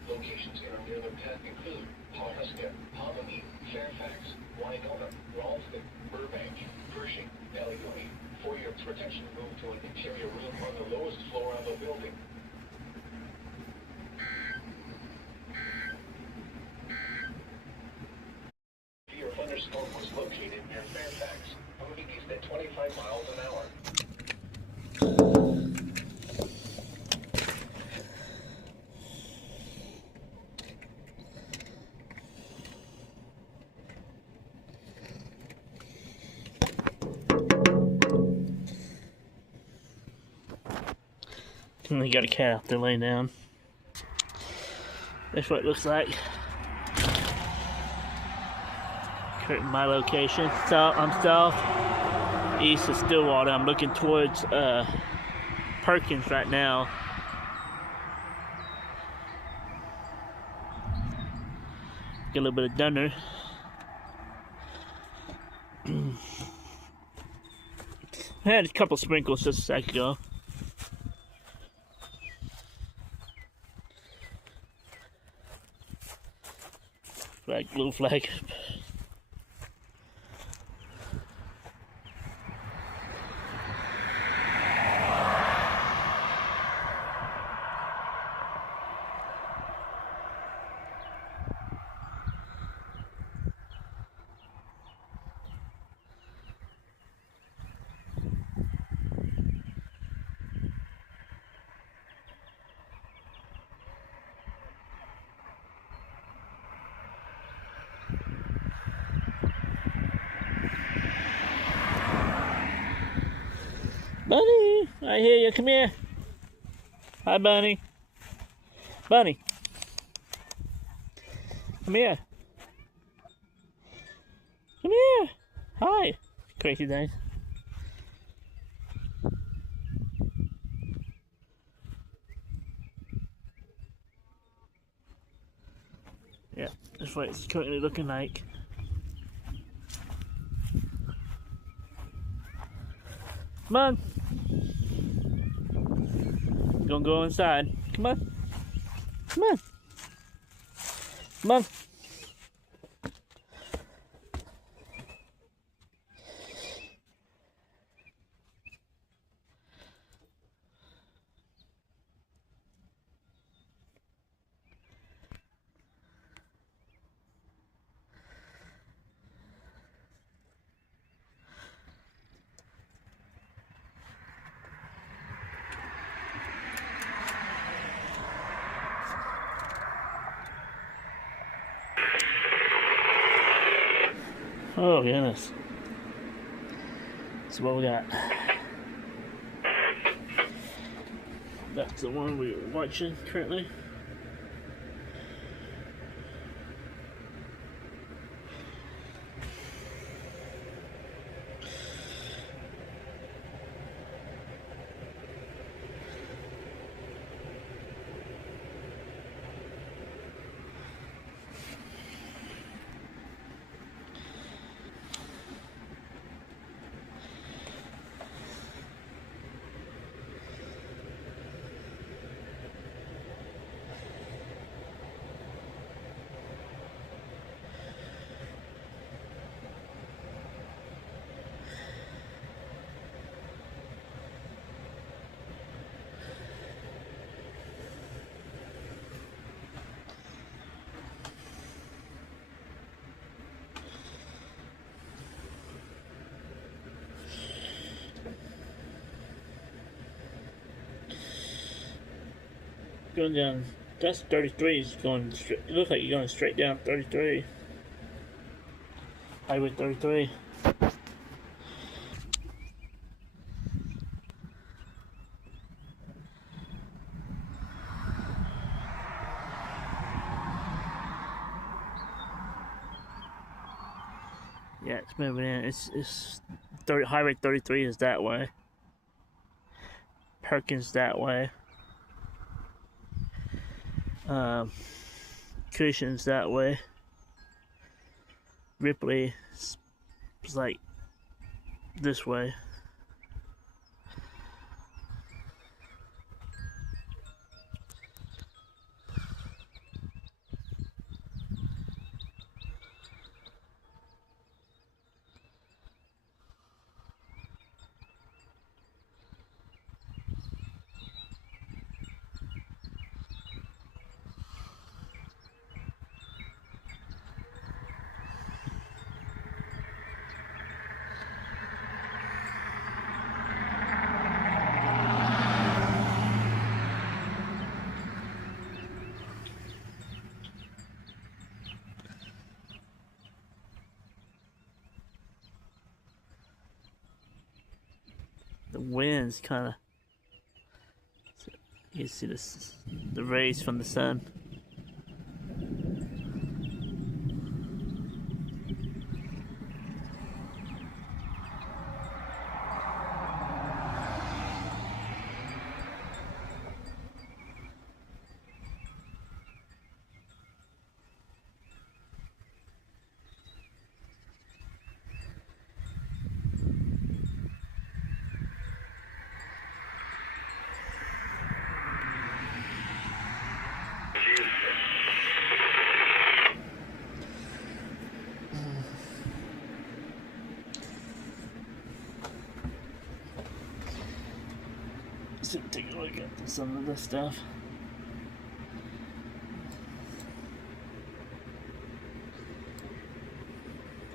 Locations in or near the path include Pawhuska, Hominy, Fairfax, Winona, Ralston, Burbank, Pershing, Allegheny. For your protection, move to an interior room on the lowest floor of the building. Your thunderstorm was located near Fairfax, moving east at 25 miles an hour. And they got a cat out there laying down. That's what it looks like. Currently my location. So I'm south east of Stillwater. I'm looking towards Perkins right now. Get a little bit of thunder. I had a couple sprinkles just a second ago. Flag, blue flag. Bunny, I hear you. Come here. Hi, Bunny. Bunny. Come here. Come here. Hi. Crazy thing. Yeah, that's what it's currently looking like. Come on. Gonna go inside. Come on. Come on. Come on. Oh goodness. So what we got? That's the one we were watching currently. Going down. That's 33. Is going straight. It looks like you're going straight down 33. Highway 33. Yeah, it's moving in. It's Highway 33 is that way. Perkins that way. Cushion's that way. Ripley is like this way. The wind's kind of, you can see the rays from the sun. Let's take a look at some of this stuff.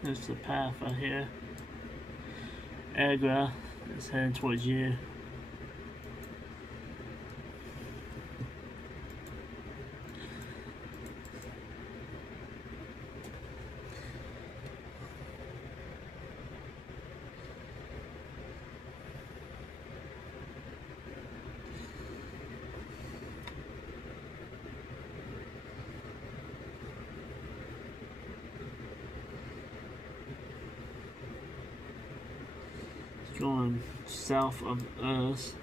There's the path right here. Agra is heading towards you. Going south of us.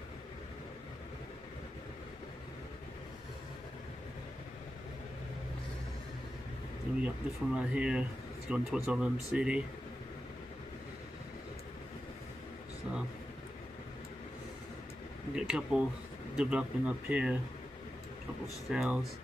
Then we got this one right here. It's going towards Oklahoma City. So we got a couple developing up here, a couple cells.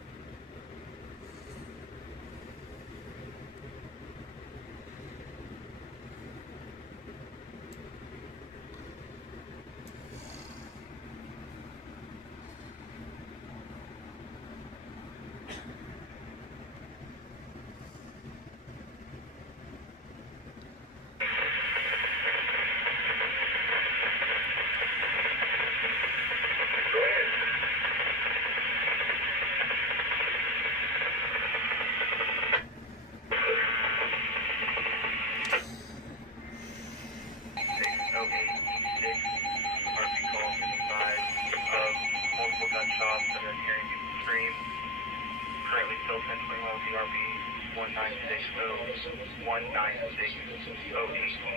Southeastern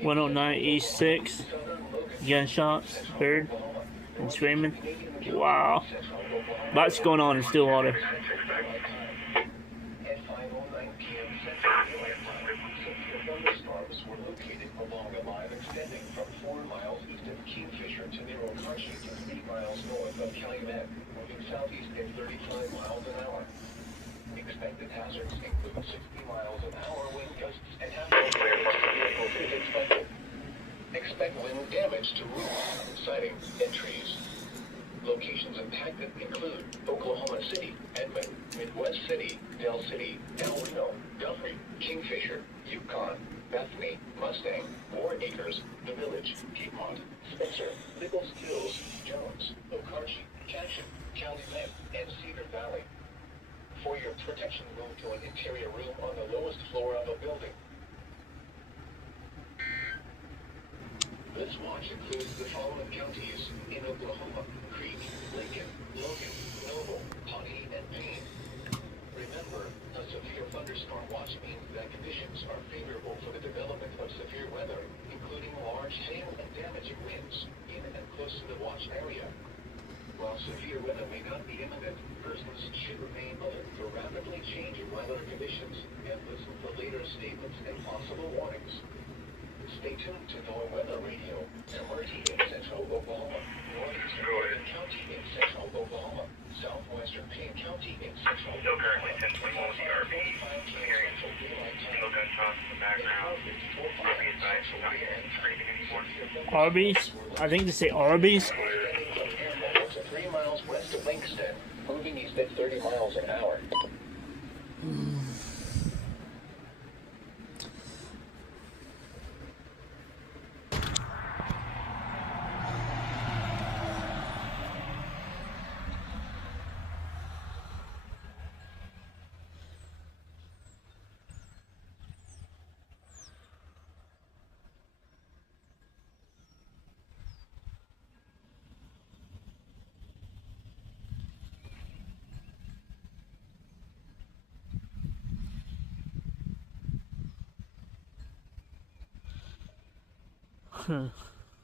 109 East 6 gunshots heard and screaming. Wow, lots going on in Stillwater. At 5:09 p.m. Central severe thunderstorms were located along a line extending from 4 miles east of Kingfisher to near Okarshi, 3 miles north of Calumet, moving southeast at 35 miles an hour. Expected hazards include 60 miles an hour wind gusts and half-mile vehicles is expected. Expect wind damage to roofs, siding, and trees. Locations impacted include Oklahoma City, Edmond, Midwest City, Del City, El Reno, Guthrie, Kingfisher, Yukon. Yukon, Bethany, Mustang, 4 Acres, The Village, Piedmont, Spencer, Nichols Hills, Jones, Okarche, Cashin, Calumet, and Cedar Valley. For your protection, move to an interior room on the lowest floor of a building. This watch includes the following counties in Oklahoma: Creek, Lincoln, Logan, Noble, Pawnee, and Payne. Remember, a severe thunderstorm watch means that conditions are favorable for the development of severe weather, including large hail and damaging winds in and close to the watch area. While severe weather may not be imminent, persons should remain alert for rapidly changing weather conditions and listen for later statements and possible warnings. Stay tuned to NOAA Weather Radio, Emergency in central Oklahoma, northeastern Payne County in central Oklahoma, southwestern Payne County in central Still currently 1021 with the RV. Hearing single gunshots in the background. RV advice, not hearing screaming anymore. Arby's? I think they say Arby's. 3 miles west of Linkston, moving east at 30 miles an hour.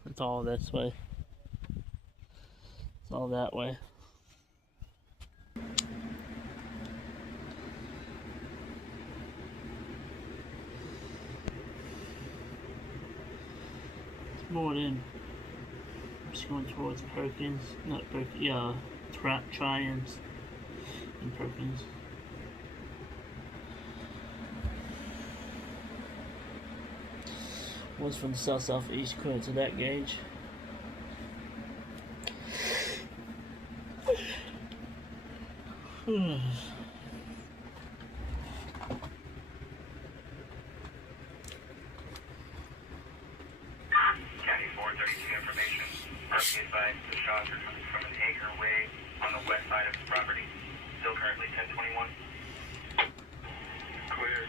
It's all this way. It's all that way. It's more in. I'm just going towards Perkins. Not Perkins, yeah, Triumphs and Perkins. One's from the south-southeast, according to that gauge. County 432 information. RP advised the shots are coming from an acre away on the west side of the property. Still currently 1021. Clear.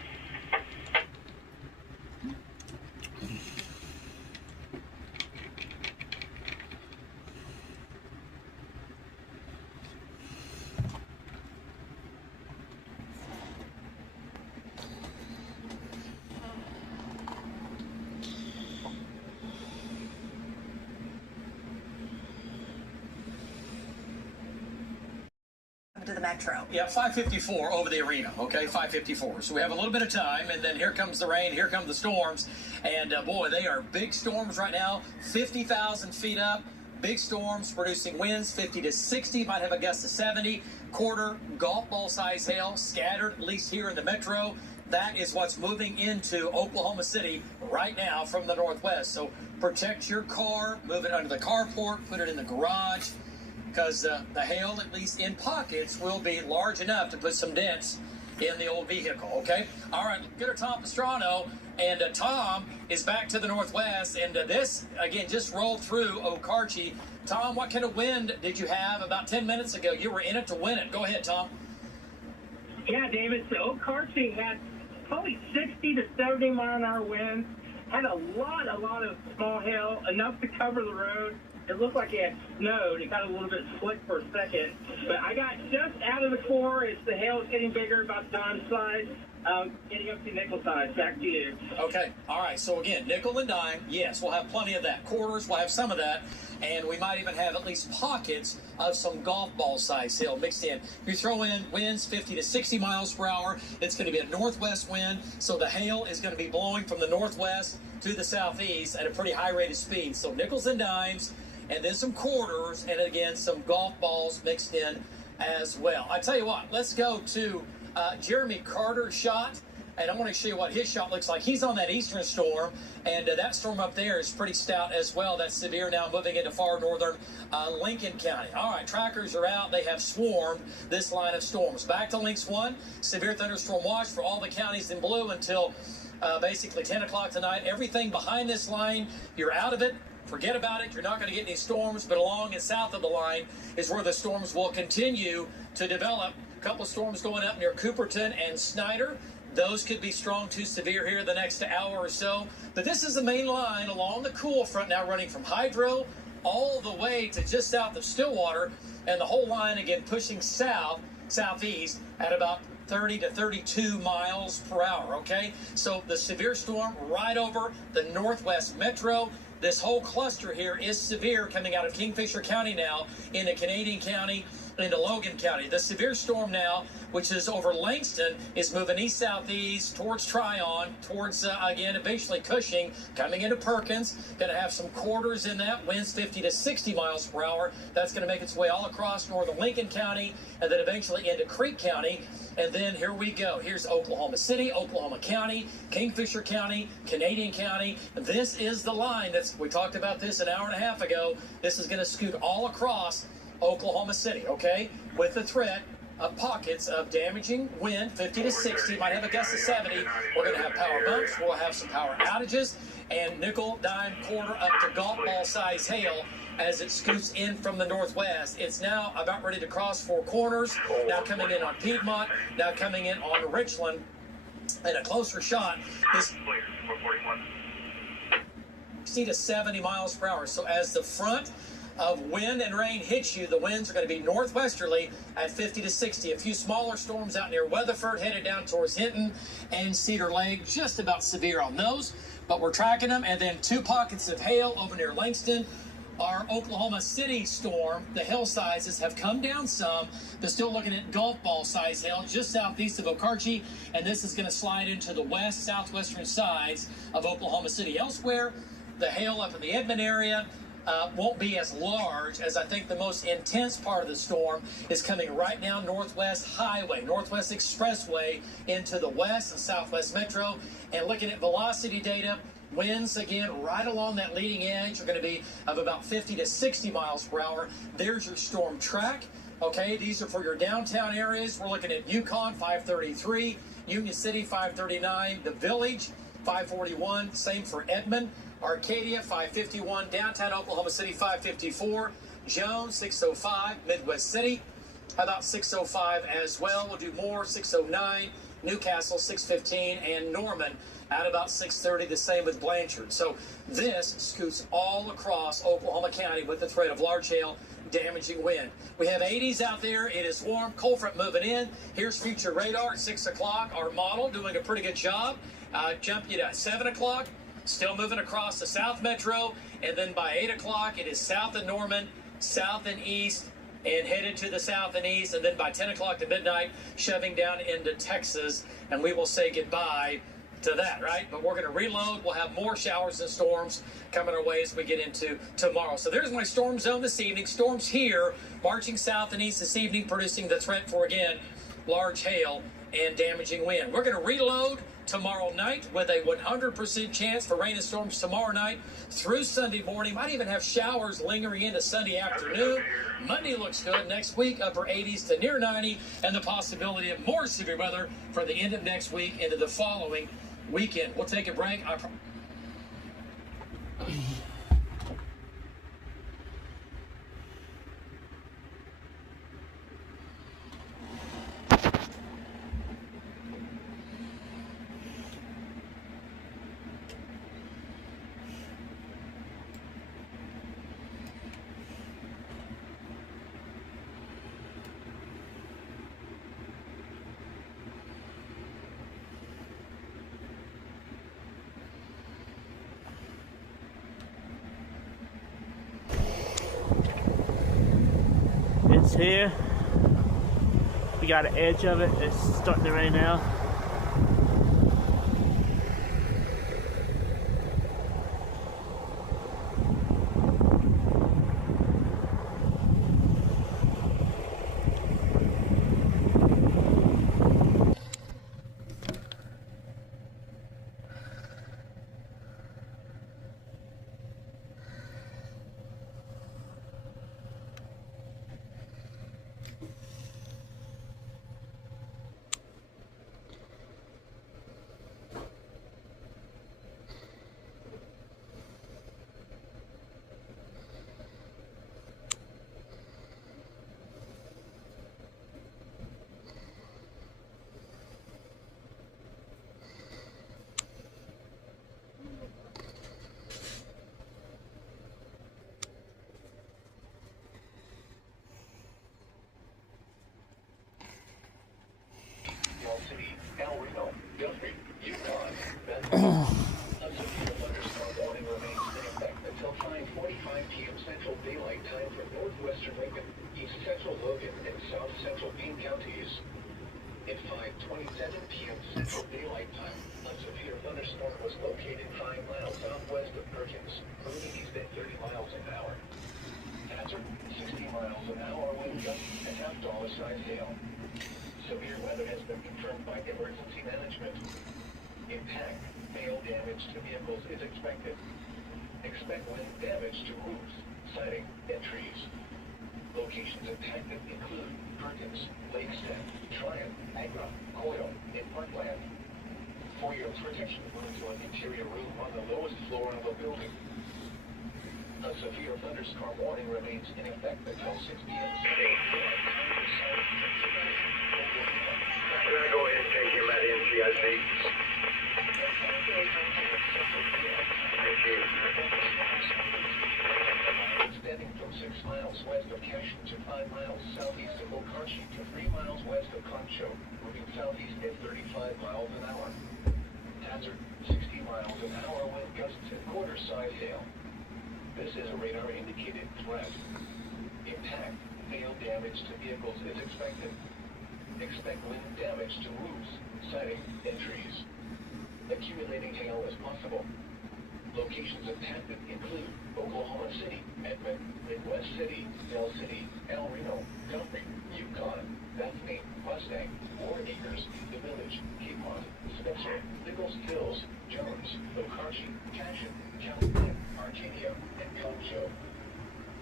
To the metro. Yeah, 5:54 over the arena, okay, 5:54. So we have a little bit of time, and then here comes the rain, here come the storms, and boy, they are big storms right now, 50,000 feet up, big storms producing winds 50 to 60, might have a gust of 70, quarter golf ball size hail scattered, at least here in the metro. That is what's moving into Oklahoma City right now from the northwest. So protect your car, move it under the carport, put it in the garage, because the hail, at least in pockets, will be large enough to put some dents in the old vehicle, okay? All right, get her Tom Pastrano, and Tom is back to the northwest, and this, again, just rolled through Okarche. Tom, what kind of wind did you have about 10 minutes ago? You were in it to win it. Go ahead, Tom. Yeah, David, so Okarche had probably 60 to 70 mile an hour winds, had a lot of small hail, enough to cover the road. It looked like it had snowed. It got a little bit slick for a second. But I got just out of the core as the hail was getting bigger, about dime size, getting up to nickel size. Back to you. Okay. All right. So, again, nickel and dime, yes, we'll have plenty of that. Quarters, we'll have some of that. And we might even have at least pockets of some golf ball size hail mixed in. You throw in winds 50 to 60 miles per hour. It's going to be a northwest wind. So the hail is going to be blowing from the northwest to the southeast at a pretty high rate of speed. So nickels and dimes, and then some quarters, and again, some golf balls mixed in as well. I tell you what, let's go to Jeremy Carter's shot and I want to show you what his shot looks like. He's on that eastern storm, and that storm up there is pretty stout as well. That's severe now, moving into far northern Lincoln County. All right, trackers are out. They have swarmed this line of storms. Back to Lynx 1, severe thunderstorm watch for all the counties in blue until basically 10 o'clock tonight. Everything behind this line, you're out of it. Forget about it. You're not going to get any storms, but along and south of the line is where the storms will continue to develop. A couple of storms going up near Cooperton and Snyder. Those could be strong to severe here the next hour or so. But this is the main line along the cool front now, running from Hydro all the way to just south of Stillwater, and the whole line again pushing southeast at about 30 to 32 miles per hour, okay? So the severe storm right over the northwest metro. This whole cluster here is severe, coming out of Kingfisher County now into Canadian County, into Logan County. The severe storm now, which is over Langston, is moving east-southeast towards Tryon, towards, again, eventually Cushing, coming into Perkins. Going to have some quarters in that, winds 50 to 60 miles per hour. That's going to make its way all across northern Lincoln County, and then eventually into Creek County. And then here we go. Here's Oklahoma City, Oklahoma County, Kingfisher County, Canadian County. This is the line we talked about this an hour and a half ago. This is going to scoot all across Oklahoma City, okay, with the threat of pockets of damaging wind, 50 to 60, might have a gust of 70. We're going to have power bumps. We'll have some power outages and nickel, dime, quarter, up to golf ball size hail as it scoots in from the northwest. It's now about ready to cross Four Corners, now coming in on Piedmont, now coming in on Richland. And a closer shot, this 60 to 70 miles per hour. So as the front of wind and rain hits you, the winds are going to be northwesterly at 50 to 60. A few smaller storms out near Weatherford, headed down towards Hinton and Cedar Lake, just about severe on those, but we're tracking them. And then two pockets of hail over near Langston. Our Oklahoma City storm, the hail sizes have come down some. They're still looking at golf ball size hail just southeast of Okarche, and this is going to slide into the west, southwestern sides of Oklahoma City. Elsewhere, the hail up in the Edmond area won't be as large, as I think the most intense part of the storm is coming right now Northwest Highway, Northwest Expressway into the west and southwest metro. And looking at velocity data, winds again right along that leading edge are going to be of about 50 to 60 miles per hour. There's your storm track. Okay, these are for your downtown areas. We're looking at Yukon 533, Union City 539, the Village 541, same for Edmond. Arcadia 551, downtown Oklahoma City 554, Jones 605, Midwest City about 605 as well. We'll do more 609, Newcastle 615, and Norman at about 630. The same with Blanchard. So this scoots all across Oklahoma County with the threat of large hail, damaging wind. We have 80s out there. It is warm. Cold front moving in. Here's future radar at 6 o'clock. Our model doing a pretty good job. Jump you to 7 o'clock. Still moving across the South Metro, and then by 8 o'clock, it is south of Norman, south and east, and headed to the south and east, and then by 10 o'clock to midnight, shoving down into Texas, and we will say goodbye to that, right? But we're going to reload. We'll have more showers and storms coming our way as we get into tomorrow. So there's my storm zone this evening. Storms here, marching south and east this evening, producing the threat for, again, large hail and damaging wind. We're going to reload tomorrow night with a 100% chance for rain and storms tomorrow night through Sunday morning. Might even have showers lingering into Sunday afternoon. Monday looks good. Next week, upper 80s to near 90, and the possibility of more severe weather for the end of next week into the following weekend. We'll take a break. It's here. We got an edge of it. It's starting to rain now. Central Daylight Time for northwestern Lincoln, east central Logan, and south central Payne counties. At 5:27 p.m. Central Daylight Time, a severe thunderstorm was located 5 miles southwest of Perkins, moving east at 30 miles an hour. Hazard, 60 miles an hour wind gusts and $half size hail. Severe weather has been confirmed by emergency management. Impact, hail damage to vehicles is expected. Expect wind damage to roofs, siding, and trees. Locations impacted include Perkins, Lakestead, Triumph, Agra, Coyle, and Parkland. For your protection, move to an interior room on the lowest floor of a building. A severe thunderstorm warning remains in effect until 6 p.m. I'm going to go ahead and take him at NCIC. Extending from 6 miles west of Cashin to 5 miles southeast of Okarche to 3 miles west of Concho, moving southeast at 35 miles an hour. Hazard, 60 miles an hour wind gusts and quarter-size hail. This is a radar-indicated threat. Impact, hail damage to vehicles is expected. Expect wind damage to roofs, siding, and trees. Accumulating hail is possible. Locations impacted include Oklahoma City, Edmond, Midwest City, Del City, El Reno, Guthrie, Yukon, Bethany, Mustang, Warren Acres, The Village, Piedmont, Spencer, Nichols Hills, Jones, Okarche, Cashin, California, Arcadia, and Concho.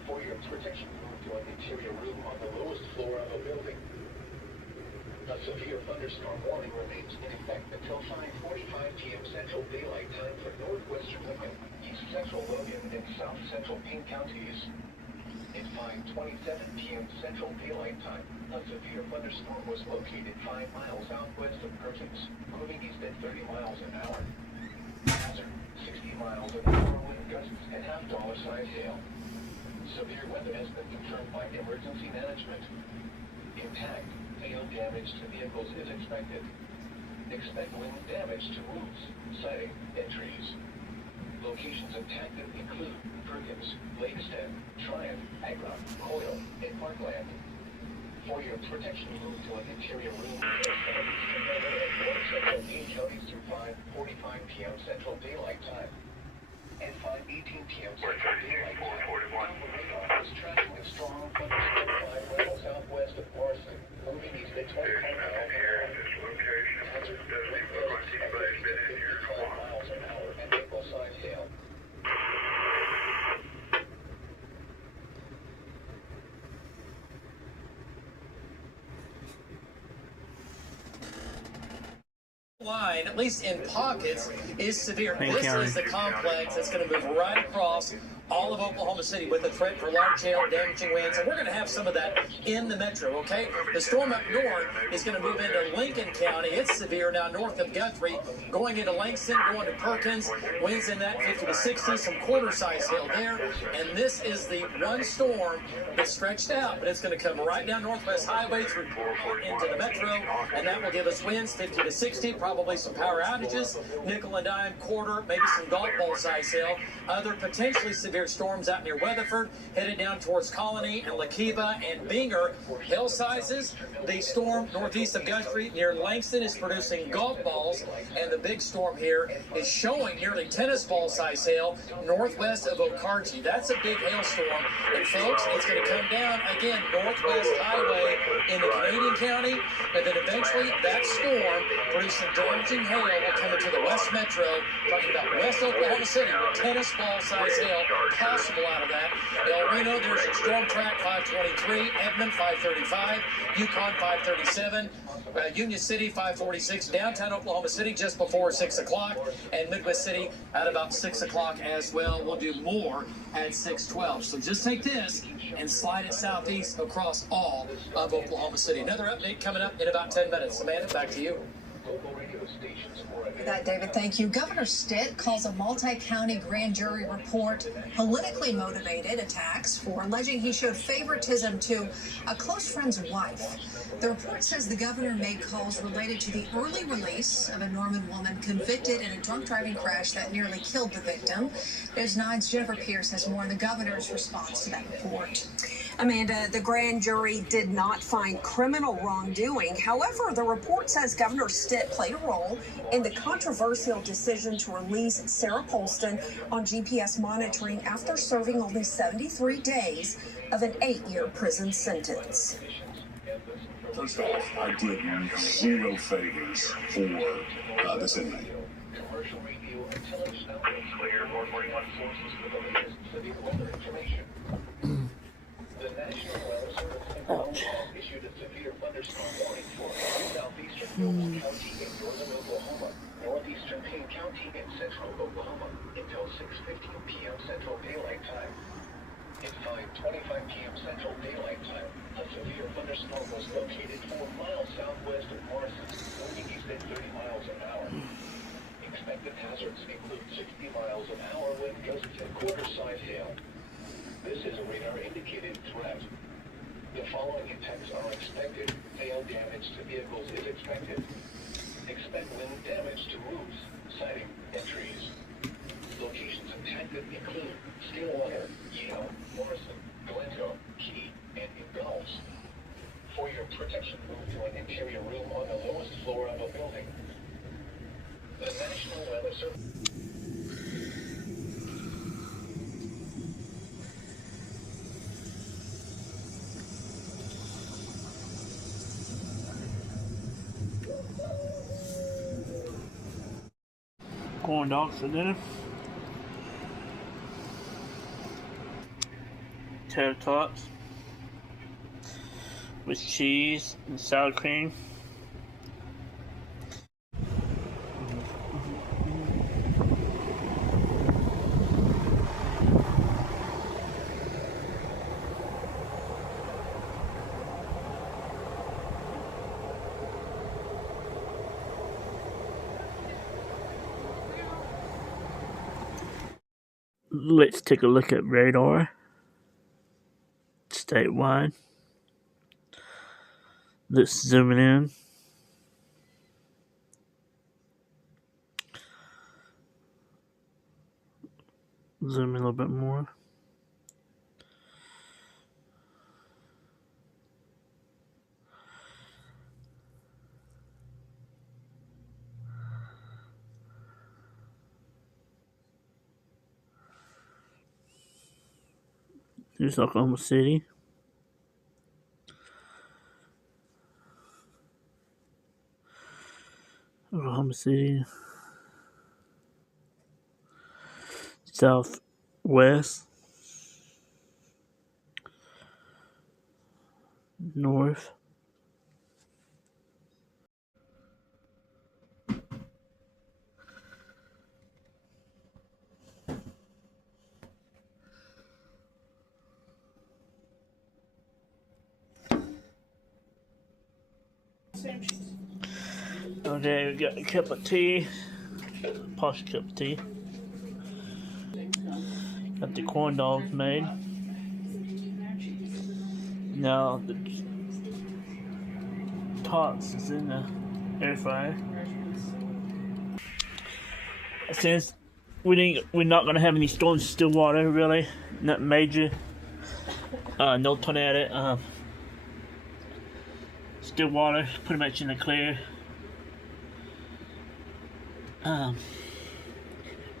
For your protection, move to an interior room on the lowest floor of a building. A severe thunderstorm warning remains in effect until 5:45 p.m. Central Daylight Time for northwestern Lincoln, east central Logan, and south central Payne counties. At 5:27 p.m. Central Daylight Time, a severe thunderstorm was located 5 miles southwest of Perkins, moving east at 30 miles an hour. Hazard, 60 miles an hour wind gusts and $half size hail. Severe weather has been confirmed by emergency management. Impact, hail damage to vehicles is expected. Expect wind damage to roofs, siding, and trees. Locations impacted include Perkins, Lakestead, Triumph, Agra, Coyle, and Parkland. For your protection, move to an interior room. Central Payne counties through 5:45 p.m. Central Daylight Time. At 5:18 p.m. Central Daylight Time, is tracking a strong thunderstorm 5 miles southwest of Morrison, moving east at 25 miles an hour. Hazard, wind gusts at 55 miles an hour and April-size hail. Line, at least in pockets, is severe. This is the complex that's going to move right across all of Oklahoma City with a threat for large hail, damaging winds, and we're going to have some of that in the metro, okay? The storm up north is going to move into Lincoln County. It's severe now north of Guthrie, going into Langston, going to Perkins. Winds in that 50 to 60, some quarter-size hail there. And this is the one storm that's stretched out, but it's going to come right down Northwest Highway through into the metro, and that will give us winds 50 to 60, probably some power outages, nickel and dime, quarter, maybe some golf ball size hail. Other potentially severe storms out near Weatherford, headed down towards Colony and Lakiva and Binger. Hail sizes, the storm northeast of Guthrie near Langston is producing golf balls, and the big storm here is showing nearly tennis ball size hail northwest of Okarche. That's a big hailstorm, and folks, it's going to come down again Northwest Highway into Canadian County, and then eventually that storm producing damaging hail will come into the West Metro, talking about West Oklahoma City with tennis ball size hail possible out of that. El Reno, there's a storm track 523, Edmond 535, Yukon 537, Union City 546, downtown Oklahoma City just before 6 o'clock, and Midwest City at about 6 o'clock as well. We'll do more at 6:12. So just take this and slide it southeast across all of Oklahoma City. Another update coming up in about 10 minutes. Amanda, back to you. local radio stations for For that, David, thank you. Governor Stitt calls a multi-county grand jury report politically motivated attacks for alleging he showed favoritism to a close friend's wife. The report says the governor made calls related to the early release of a Norman woman convicted in a drunk driving crash that nearly killed the victim. News 9's Jennifer Pierce has more on the governor's response to that report. Amanda, the grand jury did not find criminal wrongdoing. However, the report says Governor Stitt played a role in the controversial decision to release Sarah Polston on GPS monitoring after serving only 73 days of an 8-year prison sentence. First off, I did 0 favors for this inmate. commercial review until it's now clear. 441 sources for the latest severe weather information. The National Weather Service issued a severe thunderstorm warning for southeastern Payne County in northern Oklahoma, northeastern Payne County in central Oklahoma until 6:15 p.m. Central Daylight Time. At 5:25 p.m. Central Daylight Time, a severe thunderstorm was located 4 miles southwest of Morrison, moving east at 30 miles an hour. Expected hazards include 60 miles an hour wind gusts and quarter-size hail. This is a radar-indicated threat. The following impacts are expected. Hail damage to vehicles is expected. Expect wind damage to roofs, siding, and trees. Locations impacted include Stillwater, Yale, Morrison, Glendo, Key, and Ingles. For your protection, move to an interior room on the lowest floor of a building. The National Weather Service. Corn dogs for dinner. Tater tots with cheese and sour cream. Let's take a look at radar statewide. Let's zoom it in. Zoom in a little bit more. Here's Oklahoma City. Oklahoma City. Southwest. North. Okay, we got a cup of tea, posh cup of tea. Got the corn dogs made. Now the tots is in the air fryer. Since we're not gonna have any storms in Stillwater, really, not major. No tornado. Stillwater pretty much in the clear.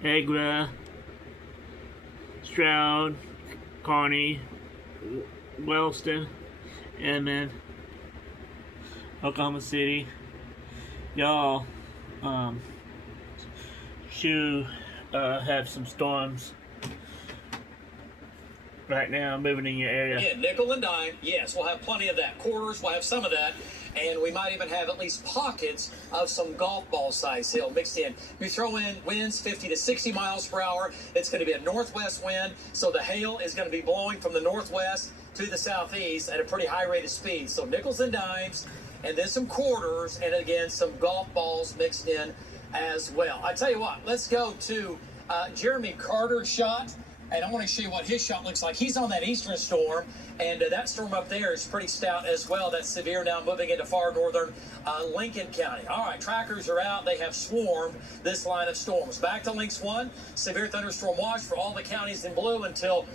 Agra, Stroud, Kearney, Wellston, Edmond, Oklahoma City. Y'all should have some storms right now moving in your area. Yeah, nickel and dime. Yes, we'll have plenty of that. Quarters, we'll have some of that. And we might even have at least pockets of some golf ball size hail mixed in. We throw in winds 50 to 60 miles per hour. It's going to be a northwest wind, so the hail is going to be blowing from the northwest to the southeast at a pretty high rate of speed. So nickels and dimes, and then some quarters, and again, some golf balls mixed in as well. I tell you what, let's go to Jeremy Carter's shot, and I want to show you what his shot looks like. He's on that eastern storm, and that storm up there is pretty stout as well. That's severe now, moving into far northern Lincoln County. All right, trackers are out. They have swarmed this line of storms. Back to Lynx 1, severe thunderstorm watch for all the counties in blue until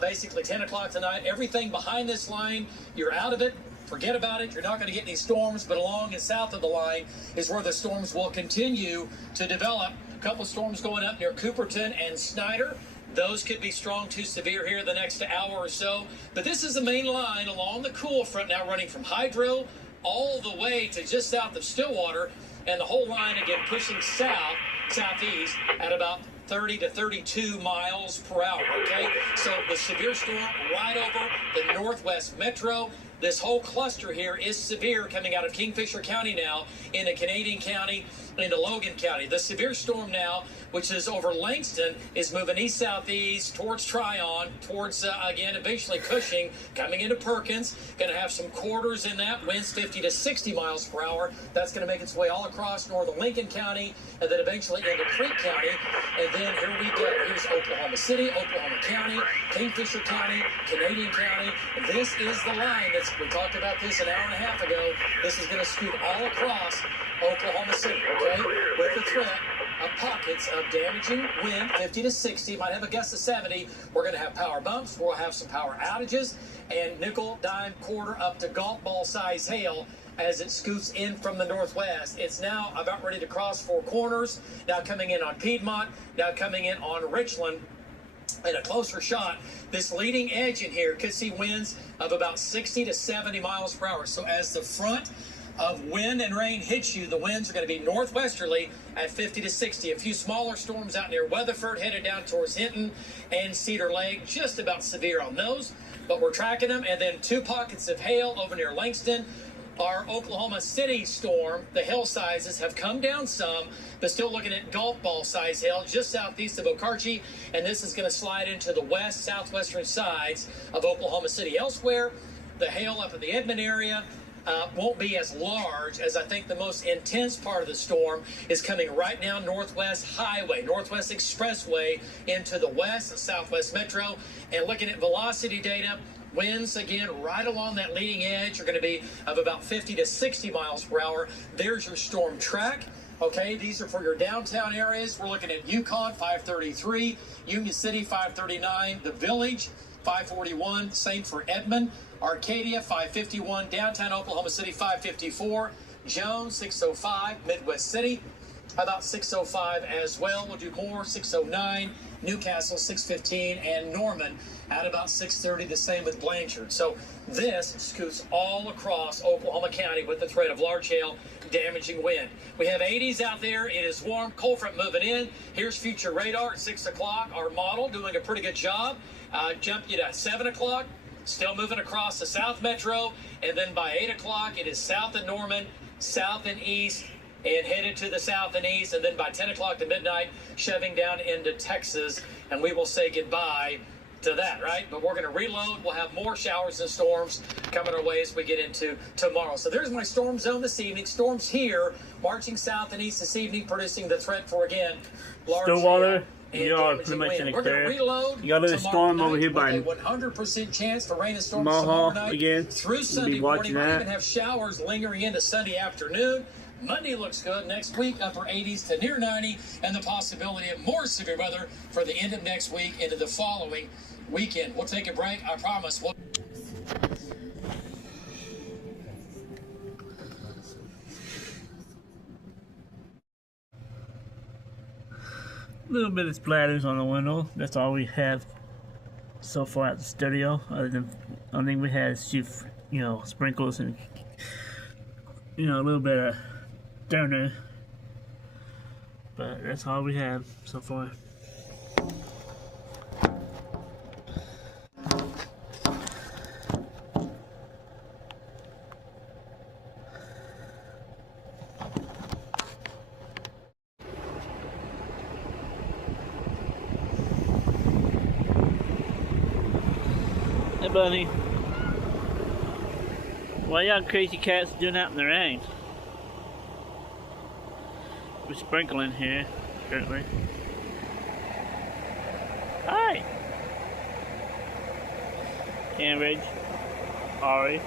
basically 10 o'clock tonight. Everything behind this line, you're out of it. Forget about it. You're not going to get any storms, but along and south of the line is where the storms will continue to develop. A couple storms going up near Cooperton and Snyder. Those could be strong to severe here the next hour or so. But this is the main line along the cool front now, running from Hydro all the way to just south of Stillwater. And the whole line, again, pushing south, southeast at about 30 to 32 miles per hour, okay? So the severe storm right over the northwest metro. This whole cluster here is severe, coming out of Kingfisher County now into Canadian County, into Logan County. The severe storm now, which is over Langston, is moving east-southeast towards Tryon, towards, again, eventually Cushing, coming into Perkins. Going to have some quarters in that, winds 50 to 60 miles per hour. That's going to make its way all across northern Lincoln County, and then eventually into Creek County. And then here we go. Here's Oklahoma City, Oklahoma County, Kingfisher County, Canadian County. This is the line we talked about this an hour and a half ago. This is going to scoot all across Oklahoma City, okay, with the threat of pockets of damaging wind, 50 to 60, might have a gust of 70. We're going to have power bumps. We'll have some power outages and nickel, dime, quarter up to golf ball size hail as it scoots in from the northwest. It's now about ready to cross Four Corners, now coming in on Piedmont, now coming in on Richland. And a closer shot, this leading edge in here could see winds of about 60 to 70 miles per hour. So as the front of wind and rain hits you, the winds are going to be northwesterly at 50 to 60. A few smaller storms out near Weatherford, headed down towards Hinton and Cedar Lake, just about severe on those, but we're tracking them. And then two pockets of hail over near Langston. Our Oklahoma City storm, the hail sizes have come down some, but still looking at golf ball size hail just southeast of Okarche, and this is going to slide into the west, southwestern sides of Oklahoma City. Elsewhere, the hail up in the Edmond area won't be as large, as I think the most intense part of the storm is coming right now Northwest Highway, Northwest Expressway into the west and southwest metro. And looking at velocity data, winds, again, right along that leading edge are going to be of about 50 to 60 miles per hour. There's your storm track. Okay, these are for your downtown areas. We're looking at Yukon, 533, Union City, 539, The Village, 541, same for Edmond, Arcadia, 551, downtown Oklahoma City, 554, Jones, 605, Midwest City, about 605 as well. We'll do more, 609, Newcastle, 615, and Norman at about 630, the same with Blanchard. So this scoots all across Oklahoma County with the threat of large hail, damaging wind. We have 80s out there. It is warm. Cold front moving in. Here's future radar at 6 o'clock. Our model doing a pretty good job. Jump you to 7 o'clock. Still moving across the South Metro. And then by 8 o'clock, it is south of Norman, south and east, and headed to the south and east. And then by 10 o'clock to midnight, shoving down into Texas. And we will say goodbye to that, right? But we're going to reload. We'll have more showers and storms coming our way as we get into tomorrow. So there's my storm zone this evening. Storms here, marching south and east this evening, producing the threat for, again, large Stillwater, you are pretty much in the clear. You got a little storm over here by 100% chance for rain and storms Mohawk tomorrow night again. through Sunday morning. We even have showers lingering into Sunday afternoon. Monday looks good. Next week, upper 80s to near 90, and the possibility of more severe weather for the end of next week into the following weekend. We'll take a break. I promise. Little bit of splatters on the window. That's all we have so far at the studio. Other than, I think we had a few, sprinkles and, a little bit of thunder. But that's all we have so far. Hey, buddy. Why y'all crazy cats doing that in the rain? We're sprinkling here, currently. Hi! Cambridge. Ari.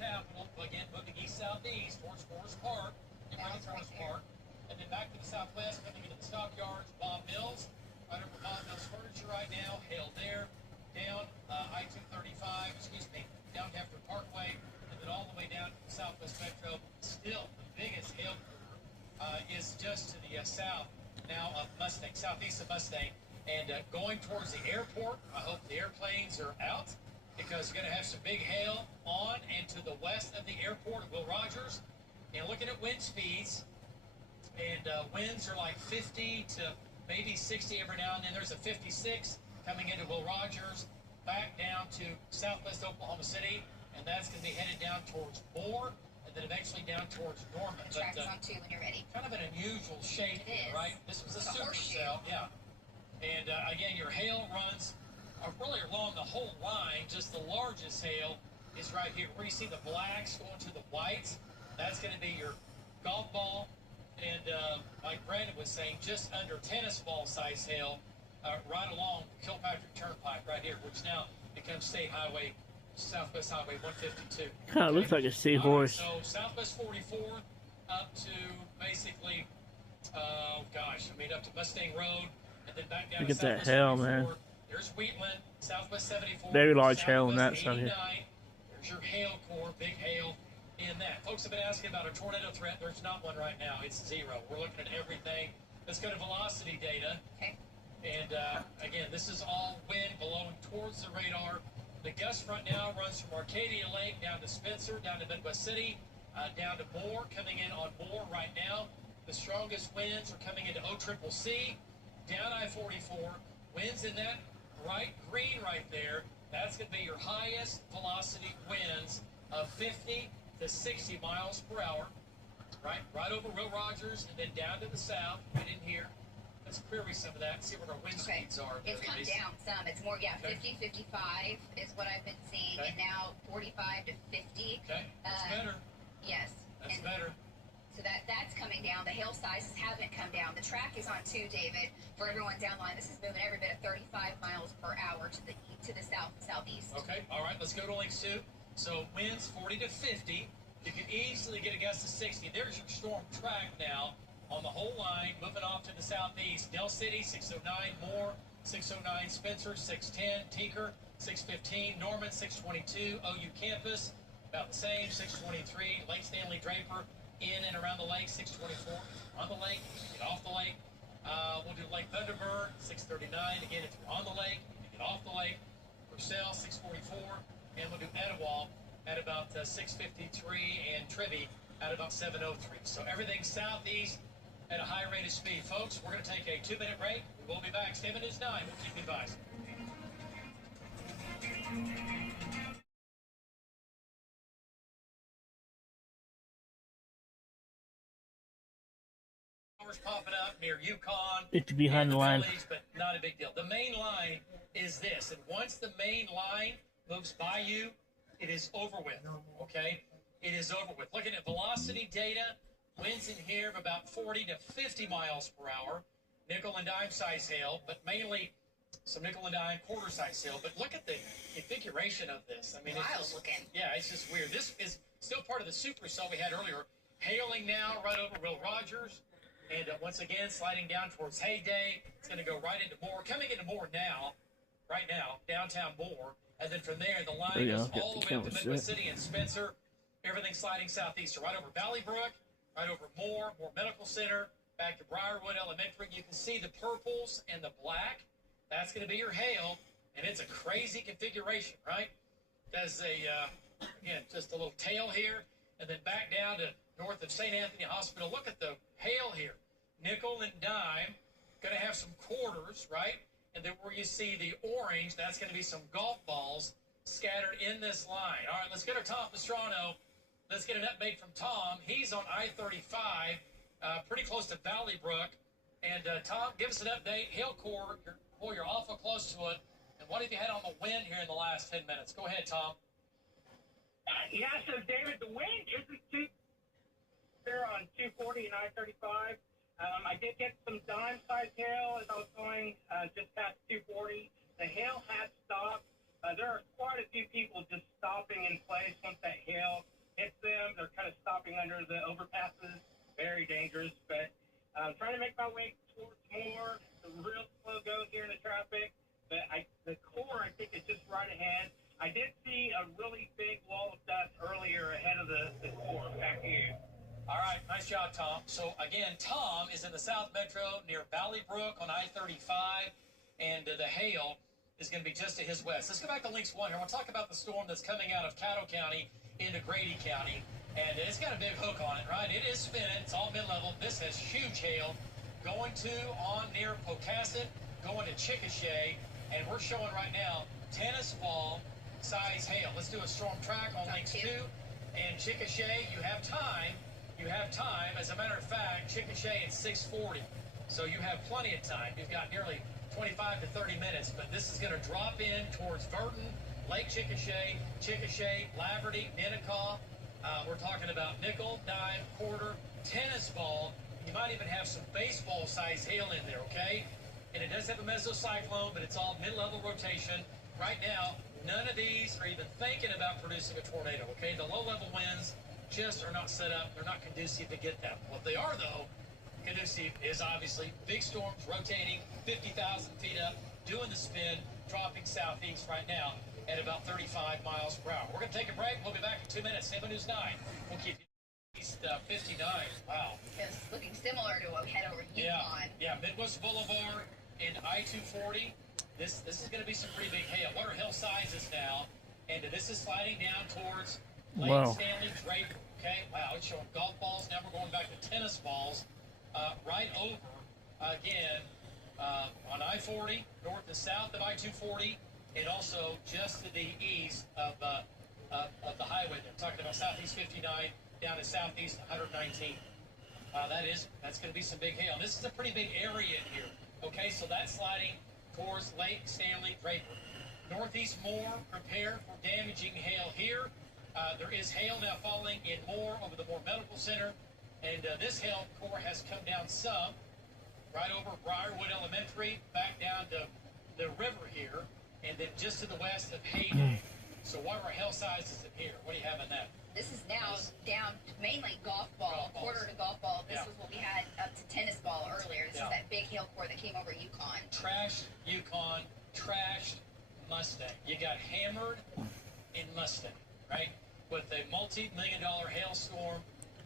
Capital, again, moving east-southeast towards Forest Park, and right Forest Park, and then back to the southwest, coming into the stockyards, Bob Mills, right over Bob Mills Furniture right now, hail there, down I-235, down Hefner Parkway, and then all the way down to the southwest metro. Still, the biggest hail is just to the south now of Mustang, southeast of Mustang, and going towards the airport. I hope the airplanes are out, because you're going to have some big hail on and to the west of the airport of Will Rogers. And looking at wind speeds, and winds are like 50 to maybe 60 every now and then. There's a 56 coming into Will Rogers, back down to southwest Oklahoma City, and that's going to be headed down towards Moore, and then eventually down towards Norman. The track's on too when you're ready. Kind of an unusual shape here, right? This was a supercell, yeah. And again, your hail runs really along the whole line. Just the largest hail is right here. Where you see the blacks going to the whites, that's going to be your golf ball. And like Brandon was saying, just under tennis ball size hail right along Kilpatrick Turnpike right here, which now becomes State Highway, Southwest Highway 152. Kind of looks like a seahorse. So Southwest 44 up to basically, up to Mustang Road, and then back down Look to at that Southwest hail, 44. man. There's Wheatland, Southwest 74. Very large hail on that Southwest side here. 89. There's your hail core, big hail in that. Folks have been asking about a tornado threat. There's not one right now. It's zero. We're looking at everything. Let's go to velocity data. Okay. And again, this is all wind blowing towards the radar. The gust front now runs from Arcadia Lake down to Spencer, down to Midwest City, down to Moore, coming in on Moore right now. The strongest winds are coming into OCCC, down I-44. Winds in that bright green right there, that's going to be your highest velocity winds of 50 to 60 miles per hour, right over Will Rogers, and then down to the south, right in here. Let's query some of that and see what our wind speeds are. It's come down some. It's more, 50, 55 is what I've been seeing, and now 45 to 50. Okay, that's better. Yes. That's better. So that's coming down. The hail sizes haven't come down. The track is on too, David. For everyone downline, this is moving every bit at 35 miles per hour to the south and southeast. Okay, all right, let's go to link 2. So winds 40 to 50. You can easily get a gust of 60. There's your storm track now on the whole line, moving off to the southeast. Del City, 609, Moore, 609, Spencer, 610, Tinker, 615, Norman, 622, OU Campus, about the same, 623, Lake Stanley Draper, in and around the lake, 624, on the lake, get off the lake. We'll do Lake Thunderbird, 639, again, if you're on the lake, you get off the lake. Purcell, 644, and we'll do Etowah at about 653, and Trivy at about 703. So everything southeast at a high rate of speed. Folks, we're going to take a 2-minute break. We will be back. 7 News 9. We'll keep you advised. Popping up near Yukon. It's behind the line. Village, but not a big deal. The main line is this, and once the main line moves by you, it is over with, okay? it is over with. Looking at velocity data, winds in here of about 40 to 50 miles per hour. Nickel and dime size hail, but mainly some nickel and dime quarter size hail. But look at the configuration of this. I mean, Wild it's just, looking. Yeah, it's just weird. This is still part of the supercell we had earlier. Hailing now right over Will Rogers. And once again, sliding down towards Heyday. It's going to go right into Moore. Coming into Moore now, right now, downtown Moore. And then from there, the line goes all the way up to Midwest City and Spencer. Everything sliding southeast. So right over Valley Brook, right over Moore Medical Center, back to Briarwood Elementary. You can see the purples and the black. That's going to be your hail. And it's a crazy configuration, right? Does again, just a little tail here. And then back down to north of St. Anthony Hospital. Look at the hail here. Nickel and dime. Going to have some quarters, right? And then where you see the orange, that's going to be some golf balls scattered in this line. All right, let's get our Tom Pastrano. Let's get an update from Tom. He's on I-35, pretty close to Valley Brook. And Tom, give us an update. Hail core, you're awful close to it. And what have you had on the wind here in the last 10 minutes? Go ahead, Tom. Yeah, so David, the wind isn't too there on 240 and I-35. I did get some dime-sized hail as I was going just past 240. The hail has stopped. There are quite a few people just stopping in place once that hail hits them. They're kind of stopping under the overpasses. Very dangerous, but I'm trying to make my way towards more. It's a real slow go here in the traffic, but the core, I think, is just right ahead. I did see a really big wall of dust earlier ahead of the core. Back to you. All right, nice job, Tom. So, again, Tom is in the South Metro near Valley Brook on I-35, and the hail is going to be just to his west. Let's go back to Links 1 here. We'll talk about the storm that's coming out of Caddo County into Grady County, and it's got a big hook on it, right? It is spinning. It's all mid-level. This has huge hail going to on near Pocasset, going to Chickasha, and we're showing right now tennis ball size hail. Let's do a storm track on Links 2. And Chickasha, you have time. You have time. As a matter of fact, Chickasha at 6:40. So you have plenty of time. You've got nearly 25 to 30 minutes. But this is going to drop in towards Burton, Lake Chickasha, Laverty, Ninnekah. We're talking about nickel, dime, quarter, tennis ball. You might even have some baseball-sized hail in there, okay? And it does have a mesocyclone, but it's all mid-level rotation. Right now, none of these are even thinking about producing a tornado, okay? The low-level winds just are not set up. They're not conducive to get that. What they are, though, conducive is obviously big storms rotating 50,000 feet up, doing the spin, dropping southeast right now at about 35 miles per hour. We're going to take a break. We'll be back in 2 minutes. 7 News 9. We'll keep you east 59. Wow. It's looking similar to what we had over Yukon. Yeah, Midwest Boulevard and I-240. This is going to be some pretty big hail. What are hail sizes now? And this is sliding down towards Lake Stanley Draper. Okay, wow, it's showing golf balls. Now we're going back to tennis balls. Right over, again, on I-40, north and south of I-240, and also just to the east of the highway. They're talking about Southeast 59 down to Southeast 119. That's going to be some big hail. This is a pretty big area in here. Okay, so that's sliding towards Lake Stanley Draper. Northeast Moore, prepare for damaging hail here. There is hail now falling in Moore over the Moore Medical Center, and this hail core has come down some, right over Briarwood Elementary, back down to the river here, and then just to the west of Hayden. So what are hail sizes in here? What do you have in that? This is now down mainly golf ball, quarter to golf ball. This was what we had up to tennis ball earlier. This is that big hail core that came over Yukon. Trashed Yukon, trashed Mustang. You got hammered in Mustang, right? With a multi-million-dollar hailstorm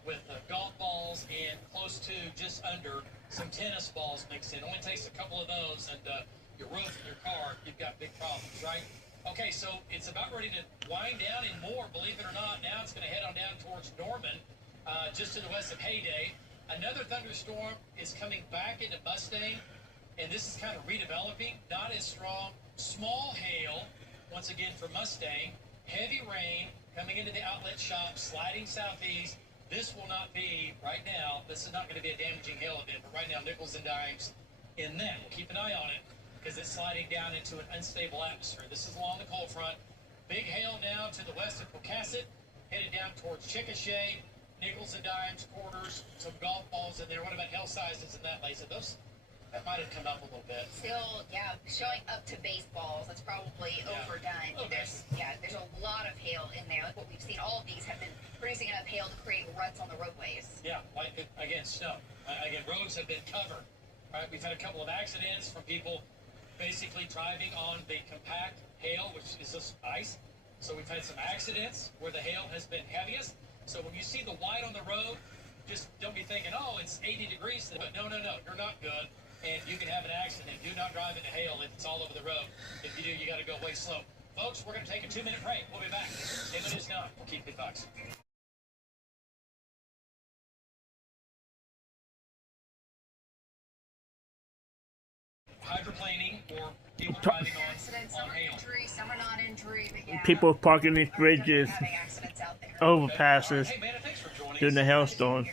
with golf balls and close to just under some tennis balls mixed in. It only takes a couple of those and your roof and your car, you've got big problems, right? Okay, so it's about ready to wind down in Moore, believe it or not. Now it's going to head on down towards Norman, just to the west of Heyday. Another thunderstorm is coming back into Mustang, and this is kind of redeveloping, not as strong. Small hail, once again, for Mustang. Heavy rain coming into the outlet shop, sliding southeast. This will not be, right now, this is not going to be a damaging hail event, but right now, nickels and dimes in that. We'll keep an eye on it because it's sliding down into an unstable atmosphere. This is along the cold front. Big hail now to the west of Pocasset, headed down towards Chickasha, nickels and dimes, quarters, some golf balls in there. What about hail sizes in that, Lisa? Those, that might have come up a little bit. Still, yeah, showing up to baseballs. That's probably overdone. There's a lot of hail in there. Like what we've seen, all of these have been producing enough hail to create ruts on the roadways. Yeah, like, again, snow. Again, roads have been covered. Right? We've had a couple of accidents from people basically driving on the compact hail, which is just ice. So we've had some accidents where the hail has been heaviest. So when you see the white on the road, just don't be thinking, oh, it's 80 degrees. But no, you're not good. And you can have an accident. Do not drive into hail if it's all over the road. If you do, you got to go way slow. Folks, we're going to take a 2-minute break. We'll be back. 10 minutes now. We'll keep it bucks. Hydroplaning or people driving on hail. Injury, some are not injury, but yeah. People parking these bridges, overpasses during the hailstorm,